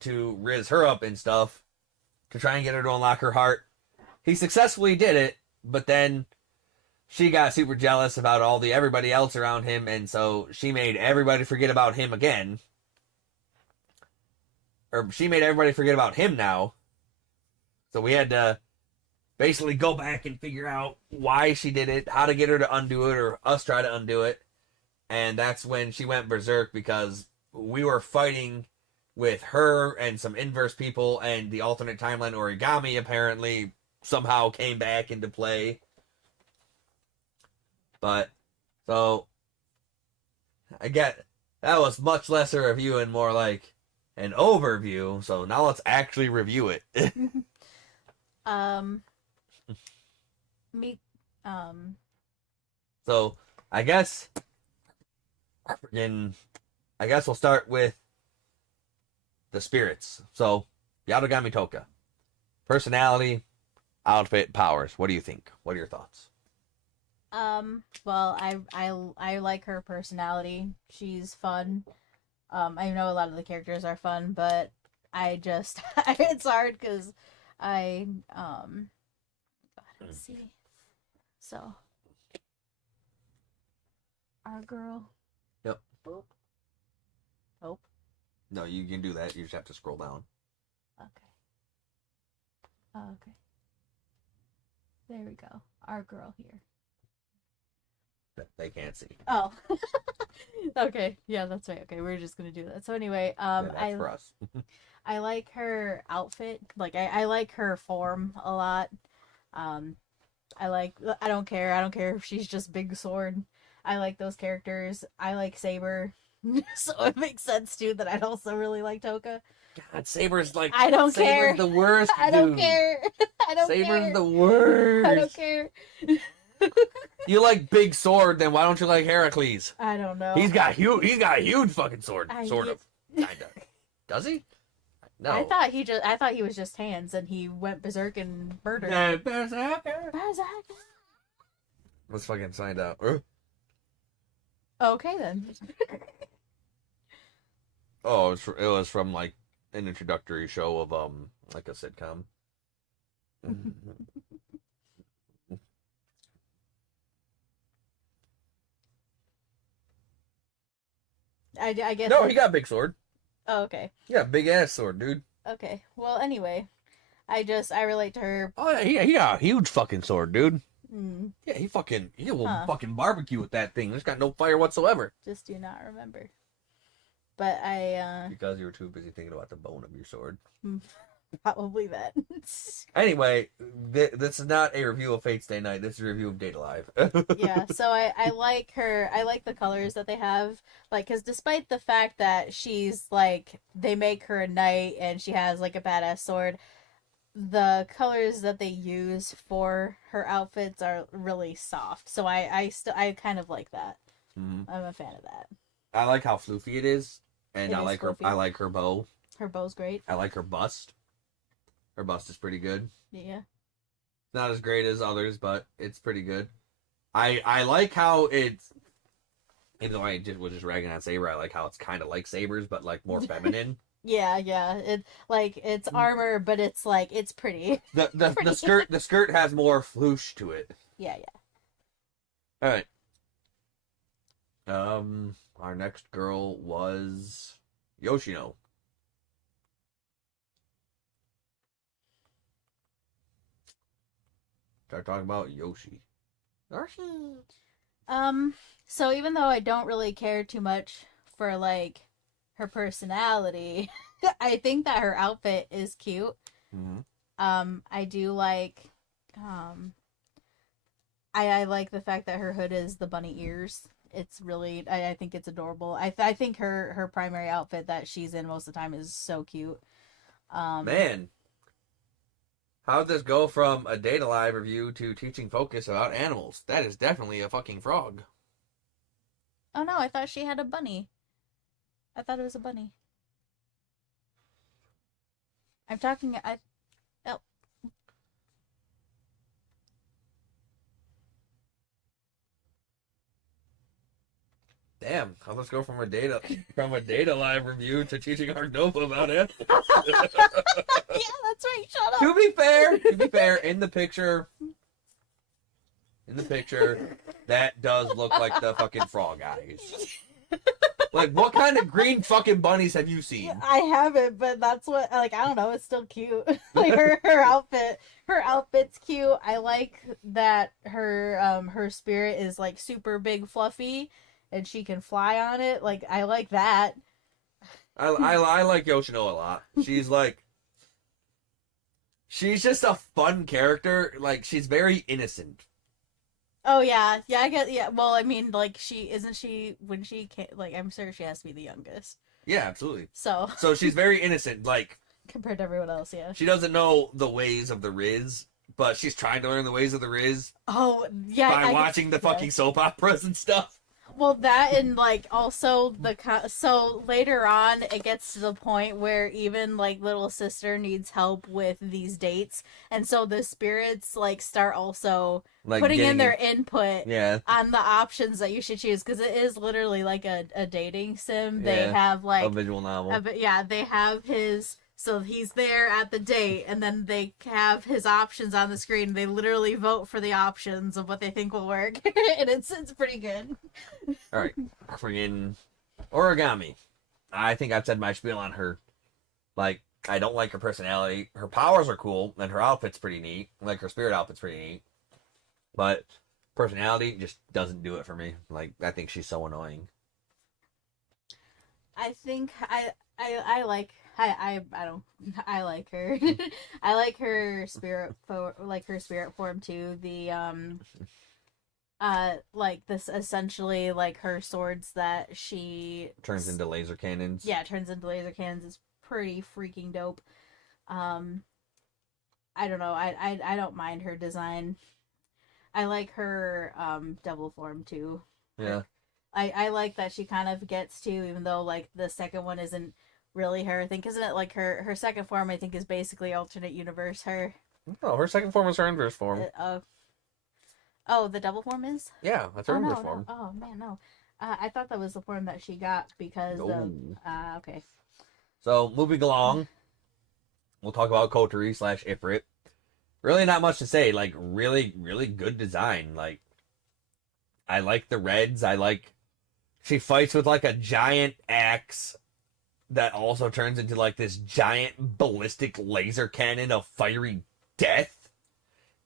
to riz her up and stuff, to try and get her to unlock her heart, he successfully did it, but then she got super jealous about everybody else around him, and so she made everybody forget about him again. Or she made everybody forget about him now. So we had to basically go back and figure out why she did it, how to get her to undo it, or us try to undo it. And that's when she went berserk because we were fighting with her and some inverse people, and the alternate timeline origami apparently somehow came back into play. But, so, I get, that was much less a review and more like an overview, so now let's actually review it. So, I guess, freaking I guess we'll start with the spirits. So, Yadogami Toka. Personality, outfit, powers. What do you think? What are your thoughts? Well, I like her personality. She's fun. I know a lot of the characters are fun, but I just it's hard because let's see. So our girl. Yep. Boop. Oh. No, you can do that. You just have to scroll down. Okay. Okay. There we go. Our girl here. That they can't see. Oh. Okay. Yeah, that's right. Okay, we're just gonna do that. So anyway, Yeah, that's for us. I like her outfit. Like I like her form a lot. I don't care. I don't care if she's just big sword. I like those characters. I like Saber. So it makes sense too that I'd also really like Toka. God, Saber's like I don't care. Saber's the worst. I don't dude. care. I don't Saber's care. the worst. I don't care. You like big sword, then why don't you like Heracles? I don't know. He's got a huge fucking sword. I- Sort of. Kinda. Does he? No. I thought he was just hands and he went berserk and murdered. Yeah, berserker. Berserk. Let's fucking find out. Okay then. Oh, it was from like an introductory show of like a sitcom. I guess. No, he got a big sword. Oh, okay. Yeah, big ass sword, dude. Okay. Well, anyway, I relate to her. Oh yeah, he got a huge fucking sword, dude. Mm, Yeah, he will Huh. fucking barbecue with that thing. There's got no fire whatsoever. just do not remember. But I Because you were too busy thinking about the bone of your sword. probably that. Anyway, this is not a review of Fate Stay Night. This is a review of Date Alive. Yeah. So I like her. I like the colors that they have. Like, because despite the fact that she's like they make her a knight and she has like a badass sword, the colors that they use for her outfits are really soft. So I kind of like that. Mhm. I'm a fan of that. I like how floofy it is, and It I is like floofy. I like her bow. Her bow's great. I like her bust. Her bust is pretty good. Yeah. Not as great as others, but it's pretty good. I like how it's. Even though I was just ragging on Saber, I like how it's kind of like Saber's, but like more feminine. Yeah, yeah. It's armor, but it's like it's pretty. The skirt has more floosh to it. Yeah, yeah. All right. Our next girl was Yoshino. Start talking about Yoshi. So even though I don't really care too much for like her personality, I think that her outfit is cute. Mm-hmm. I do like I like the fact that her hood is the bunny ears. It's really I think it's adorable. I think her primary outfit that she's in most of the time is so cute. Man, how'd this go from a Date Alive review to teaching focus about animals? That is definitely a fucking frog. Oh no, I thought she had a bunny. I thought it was a bunny. I'm talking. Oh. Damn, how'd this go from a Date Alive review to teaching Arnova about it? Yeah, that's right. Shut up. To be fair, in the picture, that does look like the fucking frog eyes. Like, what kind of green fucking bunnies have you seen? I haven't, but that's what I don't know. It's still cute. Like her outfit's cute. I like that her spirit is like super big, fluffy, and she can fly on it. Like I like that. I like Yoshino a lot. She's just a fun character. Like, she's very innocent. Oh yeah, yeah. I get yeah. Well, I mean, like isn't she when she can like I'm sure she has to be the youngest. Yeah, absolutely. So So she's very innocent. Like, compared to everyone else, yeah. she doesn't know the ways of the Riz, but she's trying to learn the ways of the Riz Oh yeah. by I watching the fucking soap operas and stuff. Well, that and like also so later on it gets to the point where even like little sister needs help with these dates, and so the spirits like start also Like putting in getting their input Yeah. on the options that you should choose, because it is literally like a dating sim. They Yeah. have A like visual novel. yeah, they have his. So he's there at the date, and then they have his options on the screen. They literally vote for the options of what they think will work, and it's pretty good. All right. Friggin' Origami. I think I've said my spiel on her. Like, I don't like her personality. Her powers are cool, and her outfit's pretty neat. Like, her spirit outfit's pretty neat. But personality just doesn't do it for me. Like, I think she's so annoying. I think I like I don't I like her. I like her spirit form too. The like this essentially like her swords that she Turns into laser cannons. turns into laser cannons is pretty freaking dope. I don't know. I don't mind her design. I like her double form too. Yeah. I like that she kind of gets to, even though like the second one isn't really her. I think isn't it like her second form? I think is basically alternate universe her. Oh, her second form is her inverse form. Oh, the double form is. Yeah, that's her Oh inverse no, form. no. Oh man, no. I thought that was the form that she got because of. No. Okay. So, moving along, we'll talk about Kotari / Ifrit. Really not much to say. Like, really, really good design. Like, I like the reds. I like... She fights with, like, a giant axe that also turns into, like, this giant ballistic laser cannon of fiery death.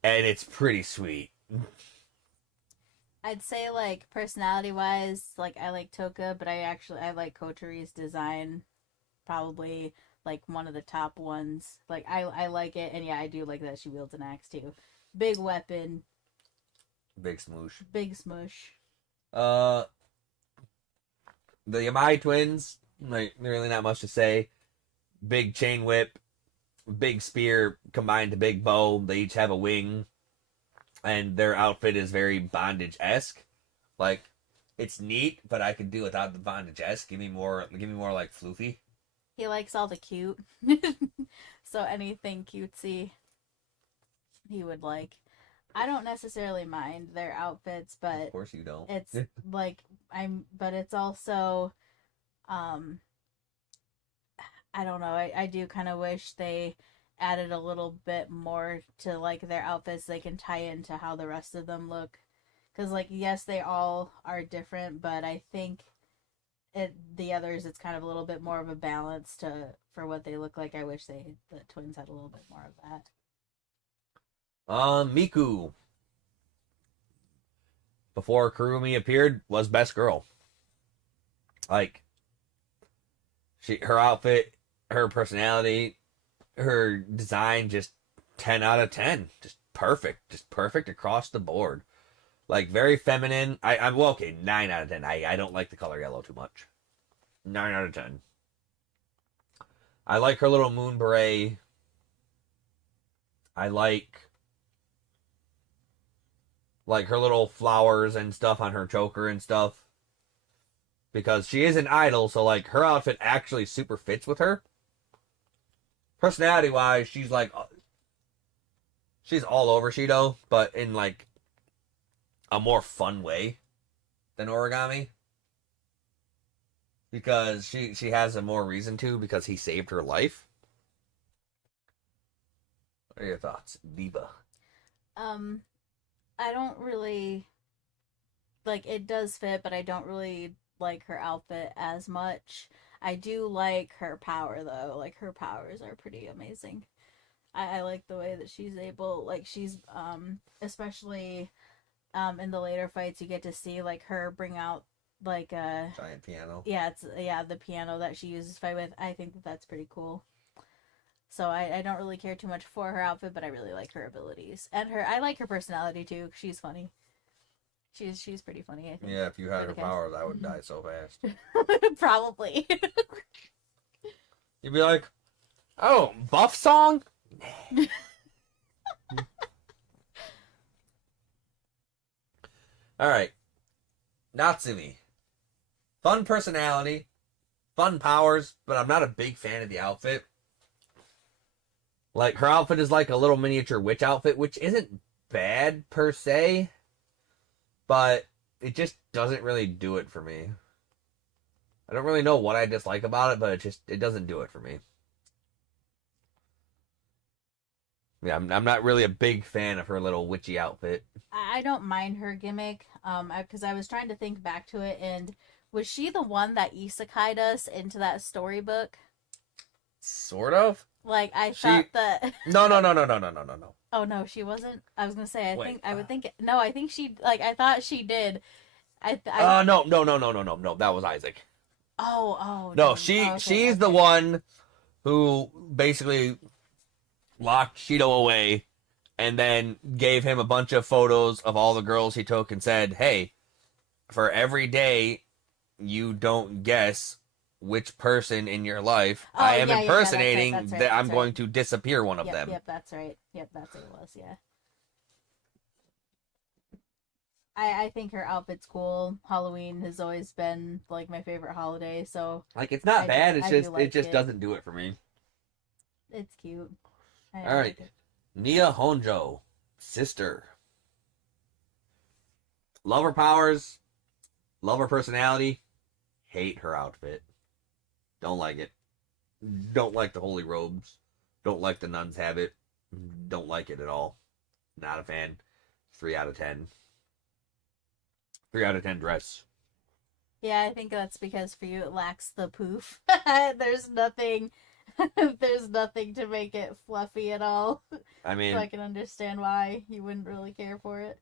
And it's pretty sweet. I'd say like personality wise, like I like Toka, but I like Kotari's design, probably like one of the top ones. Like I like it, and yeah, I do like that she wields an axe too. Big weapon, Big smoosh. big smush. The Yamai twins, like, really not much to say. Big chain whip, big spear combined to big bow. They each have a wing. And their outfit is very bondage-esque. Like, it's neat, but I could do without the bondage-esque. Give me more like floofy. He likes all the cute, so anything cutesy, he would like. I don't necessarily mind their outfits, Of but course you don't. it's like but it's also, I don't know. I do kind of wish they added a little bit more to like their outfits. They can tie into how the rest of them look, because like yes, they all are different, but I think the others it's kind of a little bit more of a balance for what they look like. I wish the twins had a little bit more of that. Miku, before Kurumi appeared, was best girl. Like, her outfit, her personality, her design, just 10 out of 10. Just perfect across the board. Like, very feminine. I'm well, okay, 9 out of 10. I don't like the color yellow too much. 9 out of 10. I like her little moon beret. I like her little flowers and stuff on her choker and stuff. Because she is an idol, so like her outfit actually super fits with her. Personality wise, she's like, she's all over Shido, but in like a more fun way than Origami. Because she has a more reason to, because he saved her life. What are your thoughts, Diva? I don't really like it. Does fit, but I don't really like her outfit as much. I do like her power though. Like her powers are pretty amazing. I like the way that she's able, like she's especially in the later fights you get to see like her bring out like a Giant piano. yeah, it's the piano that she uses to fight with. I think that's pretty cool. So I don't really care too much for her outfit, but I really like her abilities. And I like her personality too. She's funny. She's pretty funny, I think. Yeah, if you had For her the powers, I would die so fast. Probably. You'd be like, oh, buff song? Alright. Natsumi. Fun personality, fun powers, but I'm not a big fan of the outfit. Like, her outfit is like a little miniature witch outfit, which isn't bad per se, but it just doesn't really do it for me. I don't really know what I dislike about it, but it doesn't do it for me. Yeah, I'm not really a big fan of her little witchy outfit. I don't mind her gimmick, because I was trying to think back to it, and was she the one that isekai'd us into that storybook? Sort of. Like, I thought that. No. Oh no, she wasn't. I was gonna say. Wait, I would think. No, I think she. Like, I thought she did. No. That was Isaac. Oh. No, dang. she's the one who basically locked Shido away and then gave him a bunch of photos of all the girls he took and said, "Hey, for every day you don't guess which person in your life I am impersonating, that's right, that I'm that's going right. to disappear one of them." Yep, that's right. Yep, that's what it was. Yeah. I think her outfit's cool. Halloween has always been like my favorite holiday, so Like, it's not bad. I do like It just it. doesn't do it for me. it's cute. All right, like it. Nia Honjo, sister. Love her powers, love her personality, hate her outfit. Don't like it. Don't like the holy robes. Don't like the nun's habit. Don't like it at all. Not a fan. 3 out of 10. 3 out of 10 dress. Yeah, I think that's because for you it lacks the poof. There's nothing. There's nothing to make it fluffy at all. I mean, So I can understand why you wouldn't really care for it.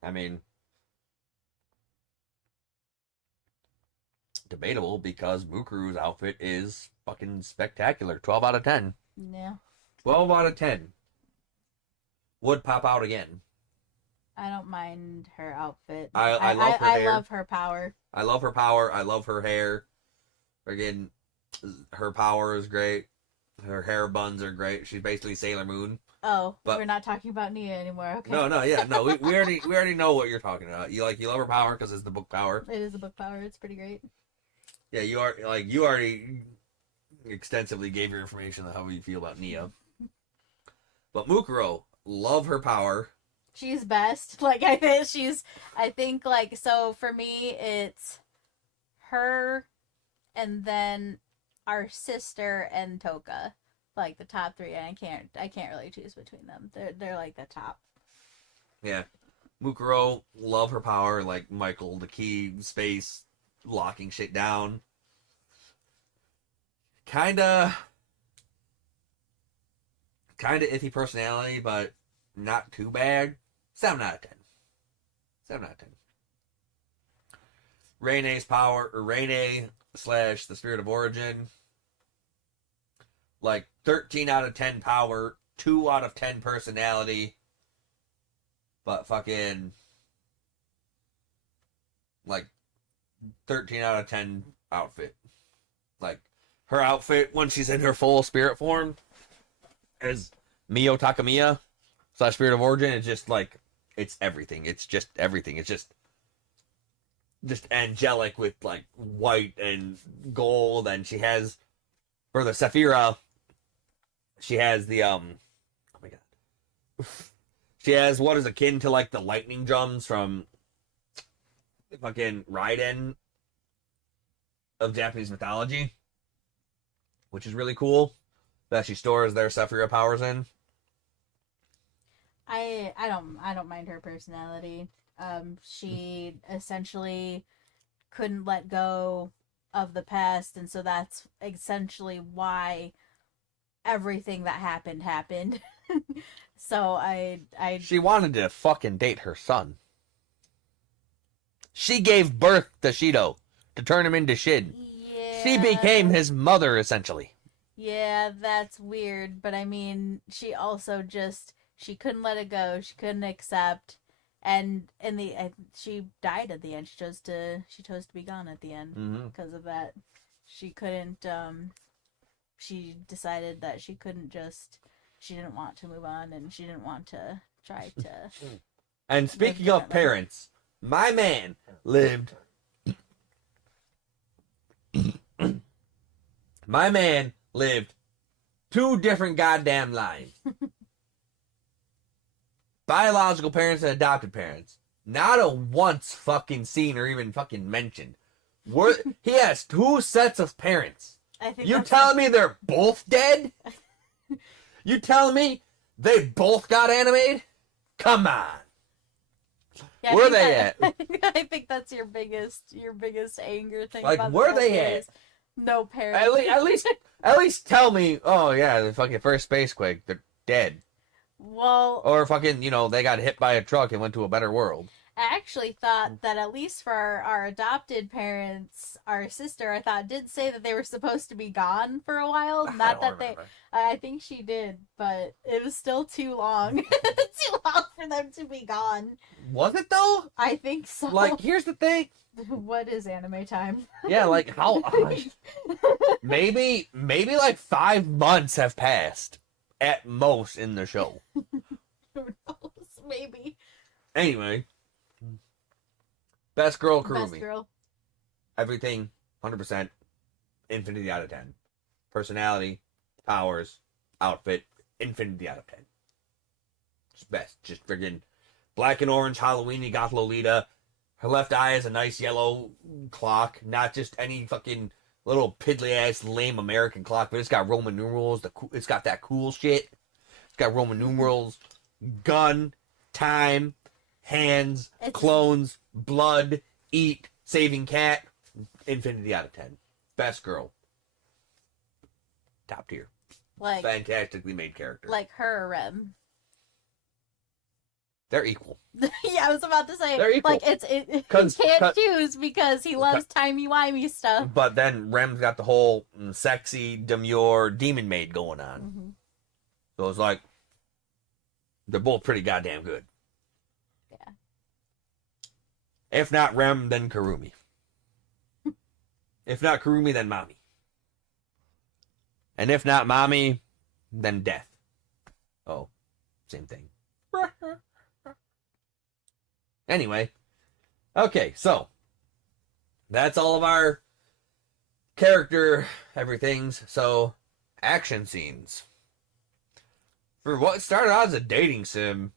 Debatable because Mukuru's outfit is fucking spectacular. 12 out of 10. Yeah. 12 out of 10. Would pop out again. I don't mind her outfit. I love her hair. I love her power. I love her power. I love her hair. Again, her power is great. Her hair buns are great. She's basically Sailor Moon. Oh, But- we're not talking about Nia anymore. Okay. No. We already know what you're talking about. You love her power because it's the book power. It is a book power. It's pretty great. Yeah, you already extensively gave your information on how you feel about Nia. But Mukuro, love her power. She's best. Like, I think, like, so for me, it's her and then our sister and Toka. Like, the top three. And I can't really choose between them. They're like the top. Yeah. Mukuro, love her power. Like Michael, the key, space, locking shit down. Kinda iffy personality, but not too bad. 7 out of 10. 7 out of 10. Reine's power, or Reine / the Spirit of Origin. Like 13 out of 10 power, 2 out of 10 personality, but fucking like 13 out of 10 outfit. Like her outfit when she's in her full spirit form as Mio Takamiya / Spirit of Origin is just like, it's everything. It's just everything. It's just angelic with like white and gold, and she has, for the Saphira, she has the oh my god, she has what is akin to like the lightning drums from fucking Raiden of Japanese mythology, which is really cool, that she stores their Saphira powers in. I don't mind her personality. She essentially couldn't let go of the past, and so that's essentially why everything that happened. So I She wanted to fucking date her son. She gave birth to Shido to turn him into Shin. yeah. She became his mother, essentially. Yeah, that's weird, but I mean, she also she couldn't let it go. She couldn't accept, and she died at the end. She chose to be gone at the end because of that. She couldn't. She decided that she didn't want to move on, and she didn't want to try to. And speaking of parents, my man lived My man lived 2 different goddamn lives. Biological parents and adopted parents. Not a once fucking seen or even fucking mentioned. He has 2 sets of parents. I think You that's- telling me they're both dead? You telling me they both got animated? Come on. Yeah, I Where think they that- I think that's your biggest anger thing. Like, about where the they whole at? is No parents. At least tell me, oh yeah, the fucking first spacequake, they're dead. Well, Or fucking, they got hit by a truck and went to a better world. I actually thought that at least for our adopted parents, our sister, I thought did say that they were supposed to be gone for a while. Not that they. I think she did, but it was still too long. Too long for them to be gone. Was it though? I think so. Like, here's the thing. What is anime time? Yeah, like how maybe like 5 months have passed at most in the show. Who knows? Maybe. Anyway, best girl Best Kurumi. girl. Everything 100% infinity out of 10. Personality, powers, outfit, infinity out of 10. Just best. Just friggin' black and orange Halloweeny goth Lolita. Her left eye is a nice yellow clock, not just any fucking little piddly ass lame American clock, but it's got Roman numerals. It's got that cool shit. It's got Roman numerals, gun, time, hands, clones, blood, eat, saving cat. Infinity out of 10. Best girl. Top tier. Like Fantastically made character. like her or Rem. They're equal. Yeah, I was about to say They're equal. like you 'Cause- can't choose because he loves timey-wimey stuff. But then Rem's got the whole sexy, demure demon maid going on. Mhm. So it's like, they're both pretty goddamn good. Yeah. If not Rem, then Kurumi. If not Kurumi, then Mommy. And if not Mommy, then Death. Oh, same thing. Anyway. Okay, so. That's all of our character everythings. So, action scenes. For what started out as a dating sim,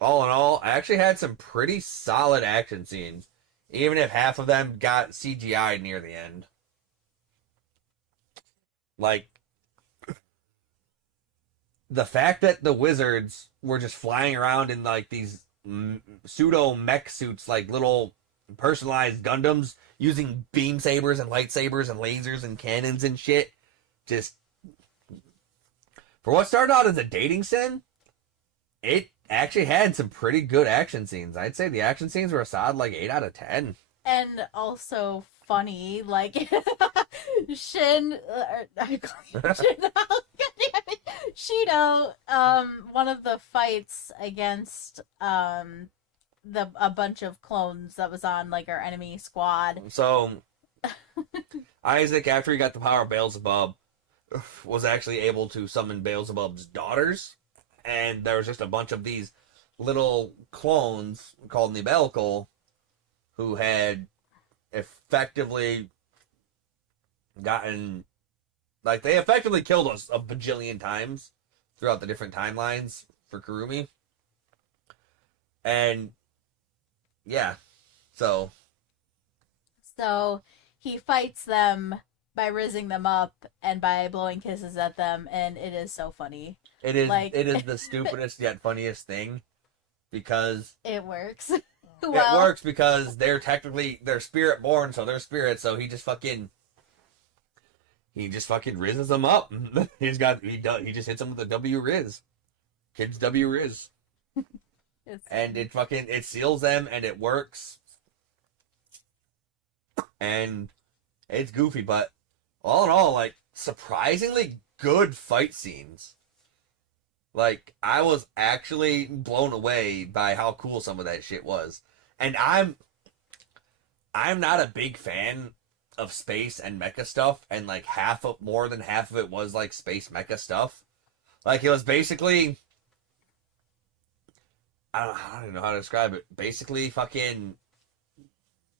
all in all, I actually had some pretty solid action scenes. Even if half of them got CGI near the end. Like, the fact that the wizards were just flying around in like these pseudo mech suits, like little personalized Gundams, using beam sabers and lightsabers and lasers and cannons and shit. Just, for what started out as a dating sim, it actually had some pretty good action scenes. I'd say the action scenes were a solid like 8 out of 10. And also funny, like Shin, I call you Shin. God damn it. Shido, one of the fights against a bunch of clones that was on like our enemy squad. So Isaac, after he got the power of Beelzebub, was actually able to summon Beelzebub's daughters, and there was just a bunch of these little clones called Nibelco who had effectively gotten, like, they effectively killed us a bajillion times throughout the different timelines for Kurumi. And yeah, so he fights them by rizzing them up and by blowing kisses at them, and it is so funny. it is Like- it is the stupidest yet funniest thing, because It works. it works because they're spirit born, so they're spirits, so he just fucking rizzes them up. He just hits them with a W Riz. Kids W Riz. And it seals them, and it works. And it's goofy, but all in all, like, surprisingly good fight scenes. Like, I was actually blown away by how cool some of that shit was. And I'm not a big fan of space and mecha stuff, and like more than half of it was like space mecha stuff. Like, it was basically, I don't even know how to describe it. Basically fucking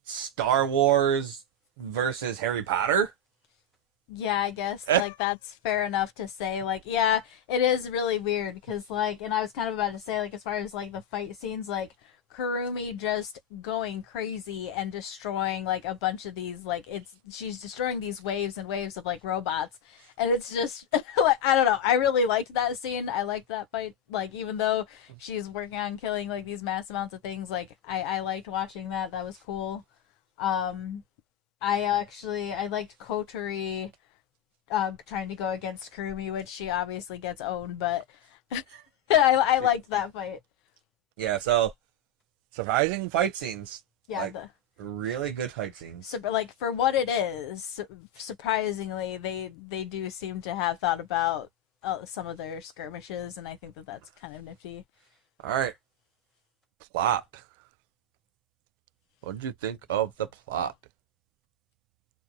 Star Wars versus Harry Potter. Yeah, I guess like that's fair enough to say. Like, yeah, it is really weird because like, and I was kind of about to say like, as far as like the fight scenes, like Kurumi just going crazy and destroying like a bunch of these like she's destroying these waves and waves of like robots, and it's just like I don't know. I really liked that scene. I liked that fight. Like even though she's working on killing like these mass amounts of things, like I liked watching that. That was cool. Um, I liked Kotori trying to go against Kurumi, which she obviously gets owned, but I liked that fight. Yeah, so surprising fight scenes. Yeah, Like, really good fight scenes. so, like for what it is, surprisingly, they do seem to have thought about some of their skirmishes, and I think that that's kind of nifty. All right, plot. What did you think of the plot?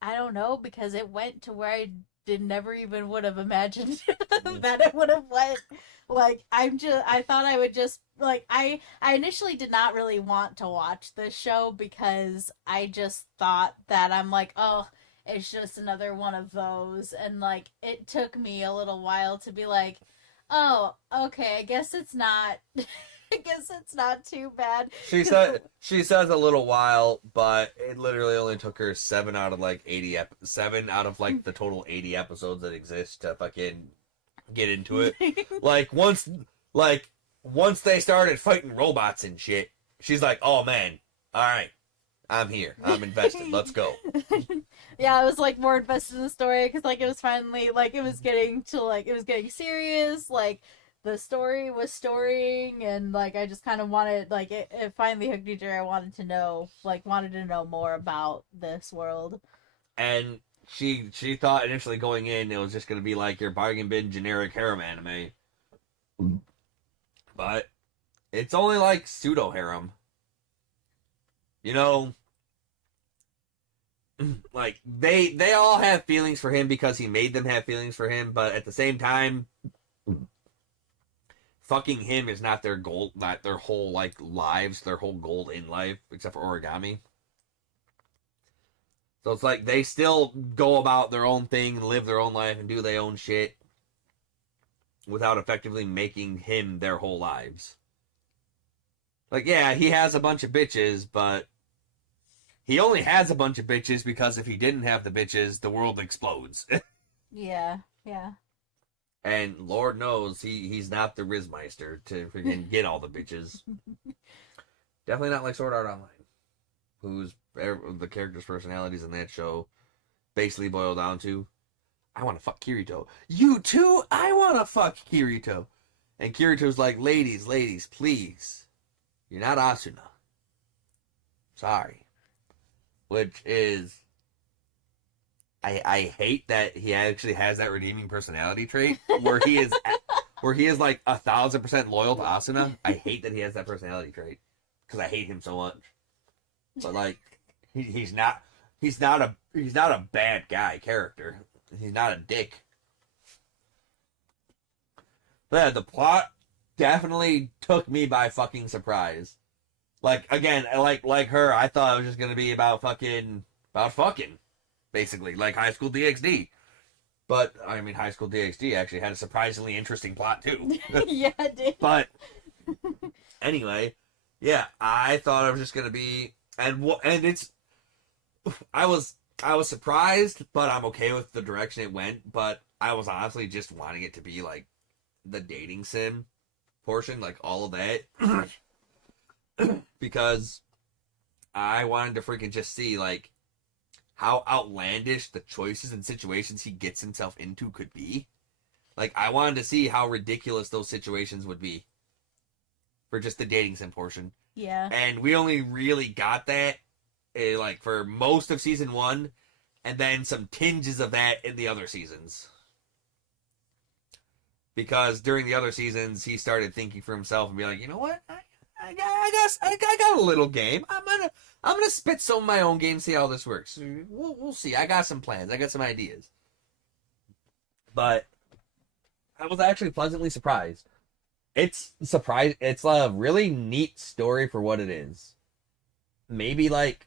I don't know because it went to where I did never even would have imagined that it would have went. Like I thought I would just like I initially did not really want to watch this show because I just thought that I'm like, oh, it's just another one of those, and like it took me a little while to be like, oh, okay, I guess it's not. I guess it's not too bad. She says a little while, but it literally only took her 7 out of like 7 out of like the total 80 episodes that exist to fucking get into it. like once they started fighting robots and shit, she's like, "Oh man, all right, I'm here. I'm invested. Let's go." Yeah, I was like more invested in the story because like it was finally like it was getting serious. Like the story was storying, and like I just kind of wanted like it finally hooked me to where I wanted to know more about this world. And she thought initially going in it was just gonna be like your bargain bin generic harem anime, but it's only like pseudo harem. You know, like they all have feelings for him because he made them have feelings for him, but at the same time, fucking him is not their goal, not their whole like lives, their whole goal in life, except for origami. So it's like they still go about their own thing and live their own life and do their own shit without effectively making him their whole lives. Like, yeah, he has a bunch of bitches, but he only has a bunch of bitches because if he didn't have the bitches, the world explodes. Yeah. And Lord knows he's not the Rizmeister to freaking get all the bitches. Definitely not like Sword Art Online, whose the characters' personalities in that show basically boil down to, I want to fuck Kirito. You too? I want to fuck Kirito. And Kirito's like, ladies, please. You're not Asuna. Sorry. Which is, I hate that he actually has that redeeming personality trait where he is like 1,000% loyal to Asuna. I hate that he has that personality trait because I hate him so much. But like, he's not a bad guy character. He's not a dick. But yeah, the plot definitely took me by fucking surprise. Like, again, like her, I thought it was just gonna be about fucking, basically, like High School DxD. But, I mean, High School DxD actually had a surprisingly interesting plot, too. Yeah, it did. But, anyway, yeah, I thought it was just gonna be, and it's, I was surprised, but I'm okay with the direction it went, but I was honestly just wanting it to be, like, the dating sim portion, like, all of that. Because I wanted to freaking just see, like, how outlandish the choices and situations he gets himself into could be. Like, I wanted to see how ridiculous those situations would be for just the dating sim portion. Yeah. And we only really got that, like, for most of season 1, and then some tinges of that in the other seasons. Because during the other seasons, he started thinking for himself and be like, you know what? I got a little game. I'm gonna spit some of my own game, see how this works. We'll see. I got some plans. I got some ideas. But I was actually pleasantly surprised. It's a really neat story for what it is. Maybe like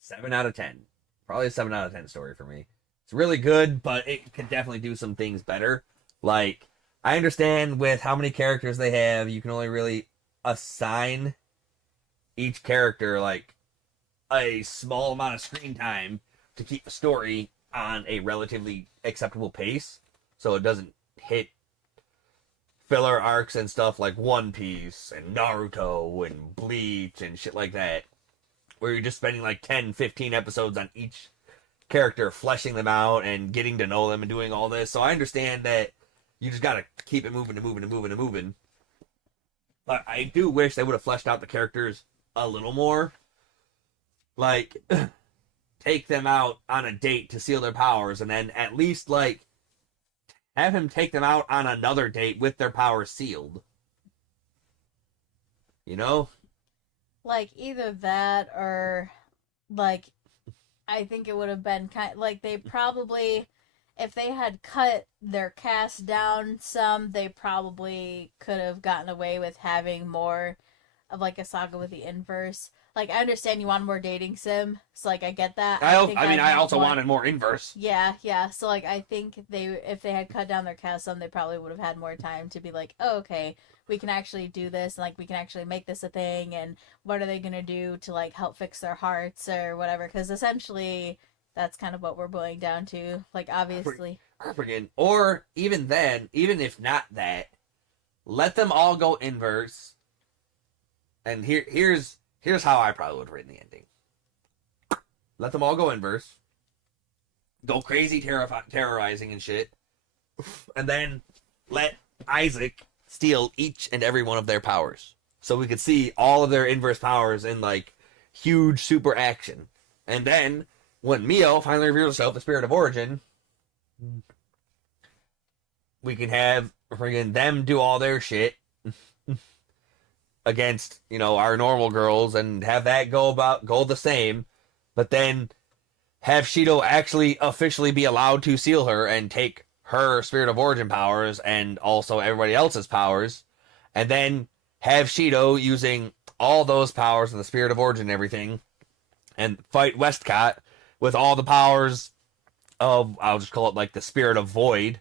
7 out of 10. Probably a 7 out of 10 story for me. It's really good, but it could definitely do some things better. Like, I understand with how many characters they have, you can only really assign each character like a small amount of screen time to keep the story on a relatively acceptable pace, so it doesn't hit filler arcs and stuff like One Piece and Naruto and Bleach and shit like that, where you're just spending like 10, 15 episodes on each character, fleshing them out and getting to know them and doing all this. So I understand that you just gotta keep it moving and moving and moving and moving. But I do wish they would have fleshed out the characters a little more. Like, take them out on a date to seal their powers, and then at least, like, have him take them out on another date with their powers sealed. You know? Like, either that or, like, I think it would have been like, they probably, if they had cut their cast down some, they probably could have gotten away with having more of, like, a saga with the inverse. Like, I understand you want more dating sim, so, like, I get that. I also wanted more inverse. Yeah. So, like, I think if they had cut down their cast some, they probably would have had more time to be like, oh, okay, we can actually do this, and, like, we can actually make this a thing, and what are they going to do to, like, help fix their hearts or whatever, because essentially that's kind of what we're boiling down to, like, obviously. Or even then, even if not that, let them all go inverse, and here's how I probably would have written the ending. Let them all go inverse. Go crazy terrorizing and shit. And then let Isaac steal each and every one of their powers. So we could see all of their inverse powers in, like, huge super action. And then, when Mio finally reveals herself the Spirit of Origin, we can have friggin' them do all their shit against, you know, our normal girls, and have that go the same, but then have Shido actually officially be allowed to seal her and take her Spirit of Origin powers and also everybody else's powers, and then have Shido using all those powers of the Spirit of Origin and everything, and fight Westcott with all the powers of, I'll just call it like the Spirit of Void,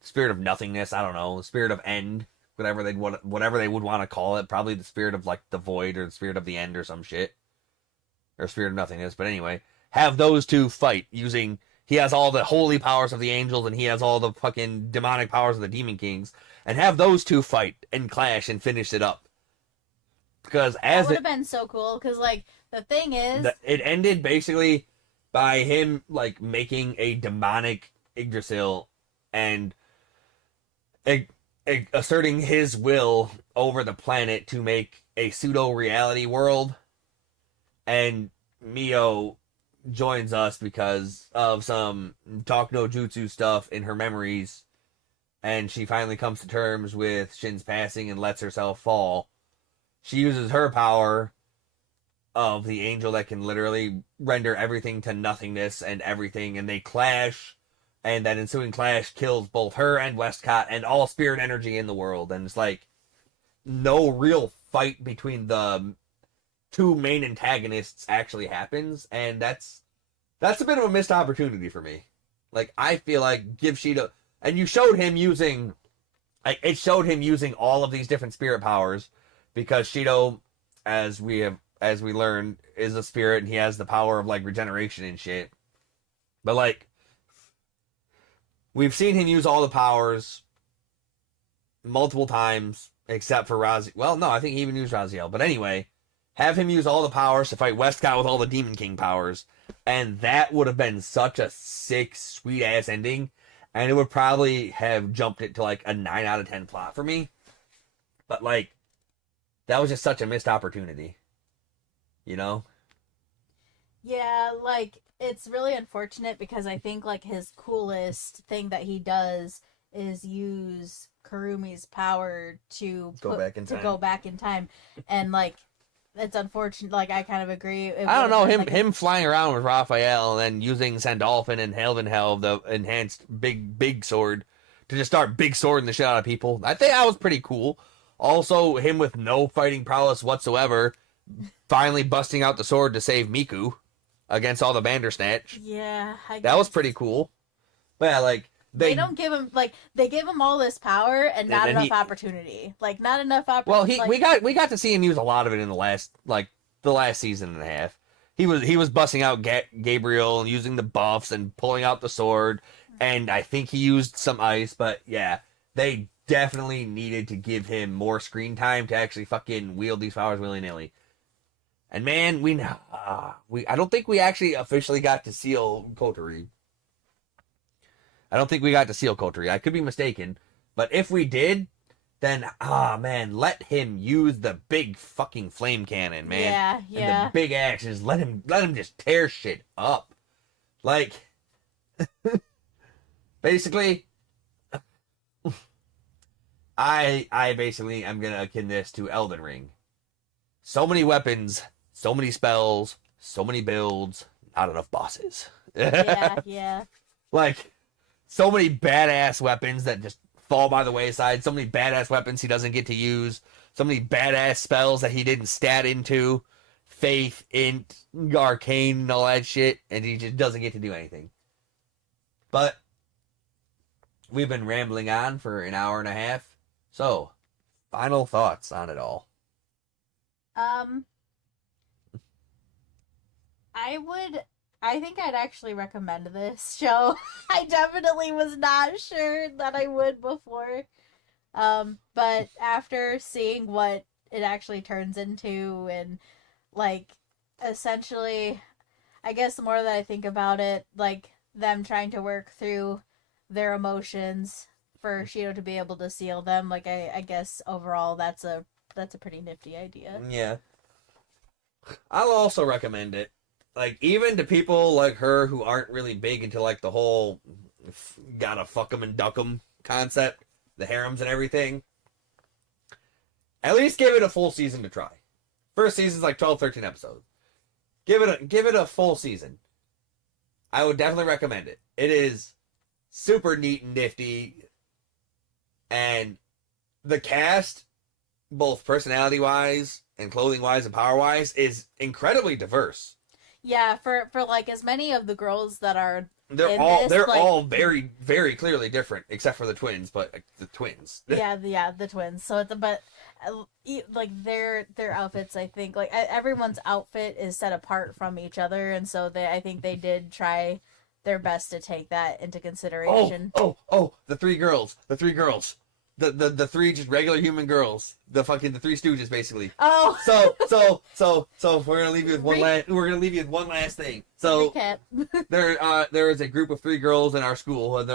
Spirit of Nothingness, I don't know, Spirit of End, whatever they would want to call it, probably the Spirit of, like, the Void or the Spirit of the End or some shit, or Spirit of Nothingness. But anyway, have those two fight using, he has all the holy powers of the angels and he has all the fucking demonic powers of the Demon Kings, and have those two fight and clash and finish it up. Because that would have been so cool, because, like, the thing is, it ended basically by him, like, making a demonic Yggdrasil and asserting his will over the planet to make a pseudo-reality world, and Mio joins us because of some talk no jutsu stuff in her memories, and she finally comes to terms with Shin's passing and lets herself fall. She uses her power of the angel that can literally render everything to nothingness and everything, and they clash, and that ensuing clash kills both her and Westcott and all spirit energy in the world. And it's like no real fight between the two main antagonists actually happens, and that's a bit of a missed opportunity for me. Like, I feel like give Shido, and you showed him using, like, it showed him using all of these different spirit powers, because Shido, as we learned, is a spirit, and he has the power of, like, regeneration and shit. But, like, we've seen him use all the powers multiple times, except for Raziel. Well, no, I think he even used Raziel. But anyway, have him use all the powers to fight Westcott with all the Demon King powers. And that would have been such a sick, sweet-ass ending. And it would probably have jumped it to, like, a 9 out of 10 plot for me. But, like, that was just such a missed opportunity. You know? Yeah, like, it's really unfortunate, because I think, like, his coolest thing that he does is use Kurumi's power to go back in time. And, like, it's unfortunate. Like, I kind of agree. I don't know, him flying around with Raphael and then using Sandalphon and Helvenhel, the enhanced big sword, to just start big swording the shit out of people. I think that was pretty cool. Also, him with no fighting prowess whatsoever, finally busting out the sword to save Miku. against all the Bandersnatch. Yeah, That was pretty cool. But yeah, like they don't give him they give him all this power and not And enough opportunity. Like not enough opportunity. well, we got to see him use a lot of it in the last season and a half. He was busting out Gabriel and using the buffs and pulling out the sword, and I think he used some ice. But yeah, they definitely needed to give him more screen time to actually fucking wield these powers willy nilly. And man, I don't think we actually officially got to seal Kotari. I don't think we got to seal Kotari. I could be mistaken, but if we did, then man, let him use the big fucking flame cannon, man. Yeah. And the big axes. Let him just tear shit up. Like basically I basically am gonna akin this to Elden Ring. So many weapons, so many spells, so many builds, not enough bosses. Yeah. Like so many badass weapons that just fall by the wayside. So many badass weapons he doesn't get to use. So many badass spells that he didn't stat into. Faith, Int, Arcane, and all that shit. And he just doesn't get to do anything. But we've been rambling on for an hour and a half. So, final thoughts on it all. I think I'd actually recommend this show. I definitely was not sure that I would before. But after seeing what it actually turns into and like essentially I guess the more that I think about it, like them trying to work through their emotions for Shido to be able to seal them, like I guess overall that's a pretty nifty idea. Yeah. I'll also recommend it. Like, even to people like her who aren't really big into, like, the whole gotta fuck 'em and duck 'em concept, the harems and everything, at least give it a full season to try. First season's like 12, 13 episodes. Give it a full season. I would definitely recommend it. It is super neat and nifty, and the cast, both personality-wise and clothing-wise and power-wise, is incredibly diverse. Yeah, for like as many of the girls that are They're all very, very clearly different, except for the twins. But the twins, the twins. So like their outfits, I think like everyone's outfit is set apart from each other, and so I think they did try their best to take that into consideration. Oh! The three girls. The three just regular human girls. The Three Stooges, basically. Oh. So we're gonna leave you with one last thing. So there is a group of three girls in our school, and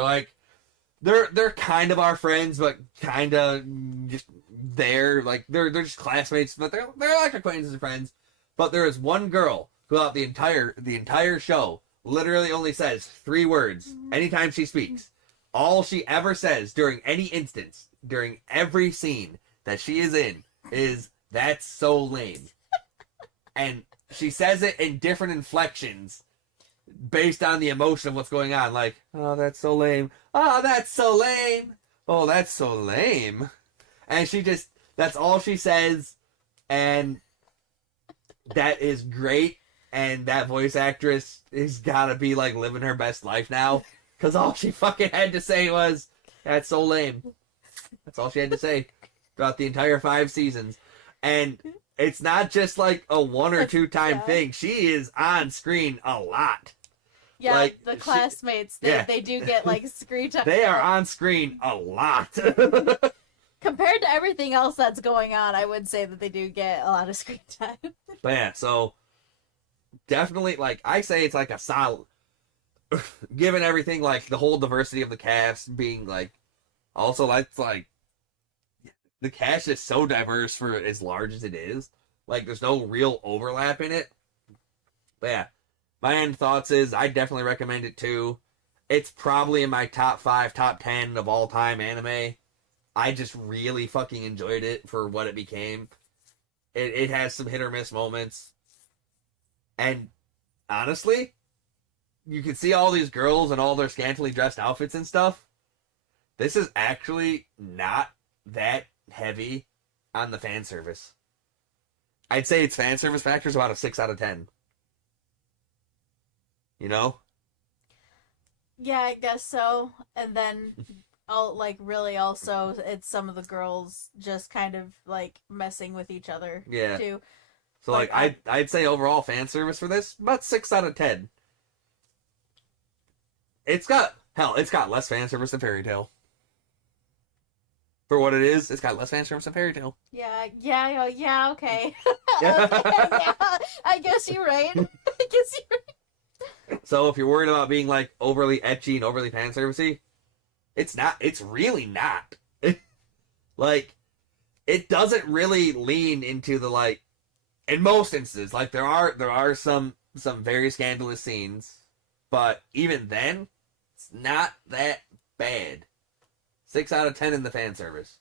they're kind of our friends, but kind of just there. Like they're just classmates, but they're like acquaintances and friends. But there is one girl throughout the entire show literally only says 3 words anytime she speaks. All she ever says during any instance, during every scene that she is in, is, "That's so lame." And she says it in different inflections based on the emotion of what's going on. Like, "Oh, that's so lame. Oh, that's so lame. Oh, that's so lame." And that's all she says. And that is great. And that voice actress has got to be, like, living her best life now. Because all she fucking had to say was, "That's so lame." That's all she had to say throughout the entire 5 seasons. And it's not just like a 1 or 2 time thing. She is on screen a lot. Yeah, like, the classmates, they do get like screen time. They are on screen a lot. Compared to everything else that's going on, I would say that they do get a lot of screen time. But yeah, so definitely, like, I say it's like a solid, given everything, like the whole diversity of the cast being like, also that's like, the cast is so diverse for as large as it is. Like, there's no real overlap in it. But yeah, my end thoughts is I definitely recommend it too. It's probably in my top 5, top 10 of all time anime. I just really fucking enjoyed it for what it became. It has some hit or miss moments. And honestly, you can see all these girls and all their scantily dressed outfits and stuff. This is actually not that heavy on the fan service. I'd say its fan service factor is about a 6 out of 10. You know? Yeah, I guess so. And then, really also, it's some of the girls just kind of, like, messing with each other, Yeah. too. So, Like, I'd say overall fan service for this, about 6 out of 10. It's got less fan service than Fairy Tail. For what it is, it's got less fan service than Fairy Tail. Yeah, okay. Yeah. yeah, I guess you're right. I guess you're right. So if you're worried about being like overly ecchi and overly fan servicey, it's not. It's really not. Like, it doesn't really lean into the like. In most instances, like there are some very scandalous scenes, but even then, it's not that bad. 6 out of 10 in the fan service.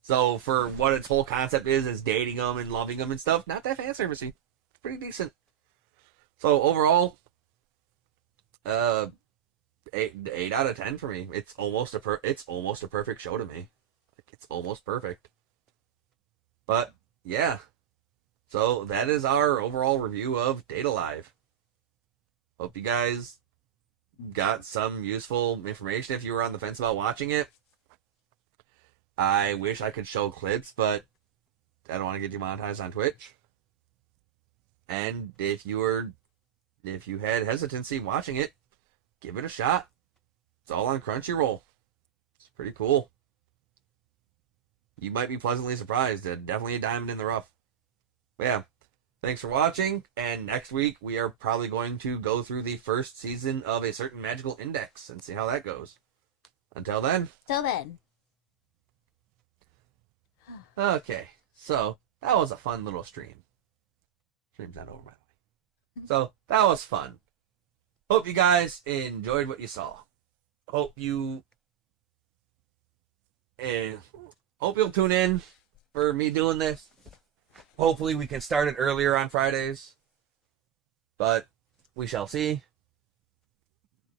So for what its whole concept is dating them and loving them and stuff, not that fan servicey. It's pretty decent. So overall, 8 out of 10 for me. It's almost a perfect show to me. Like, it's almost perfect. But yeah, so that is our overall review of Date Alive. Hope you guys got some useful information if you were on the fence about watching it. I wish I could show clips, but I don't want to get demonetized on Twitch. And if you had hesitancy watching it, give it a shot. It's all on Crunchyroll. It's pretty cool. You might be pleasantly surprised. Definitely a diamond in the rough. But yeah, thanks for watching. And next week, we are probably going to go through the first season of A Certain Magical Index and see how that goes. Until then. Till then. Okay, so that was a fun little stream. Stream's not over, by the way. So that was fun. Hope you guys enjoyed what you saw. Hope you'll tune in for me doing this. Hopefully we can start it earlier on Fridays, but we shall see.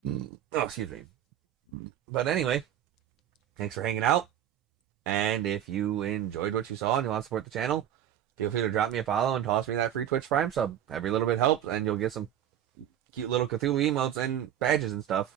Oh, excuse me. But anyway, thanks for hanging out. And if you enjoyed what you saw and you want to support the channel, feel free to drop me a follow and toss me that free Twitch Prime sub. Every little bit helps, and you'll get some cute little Cthulhu emotes and badges and stuff.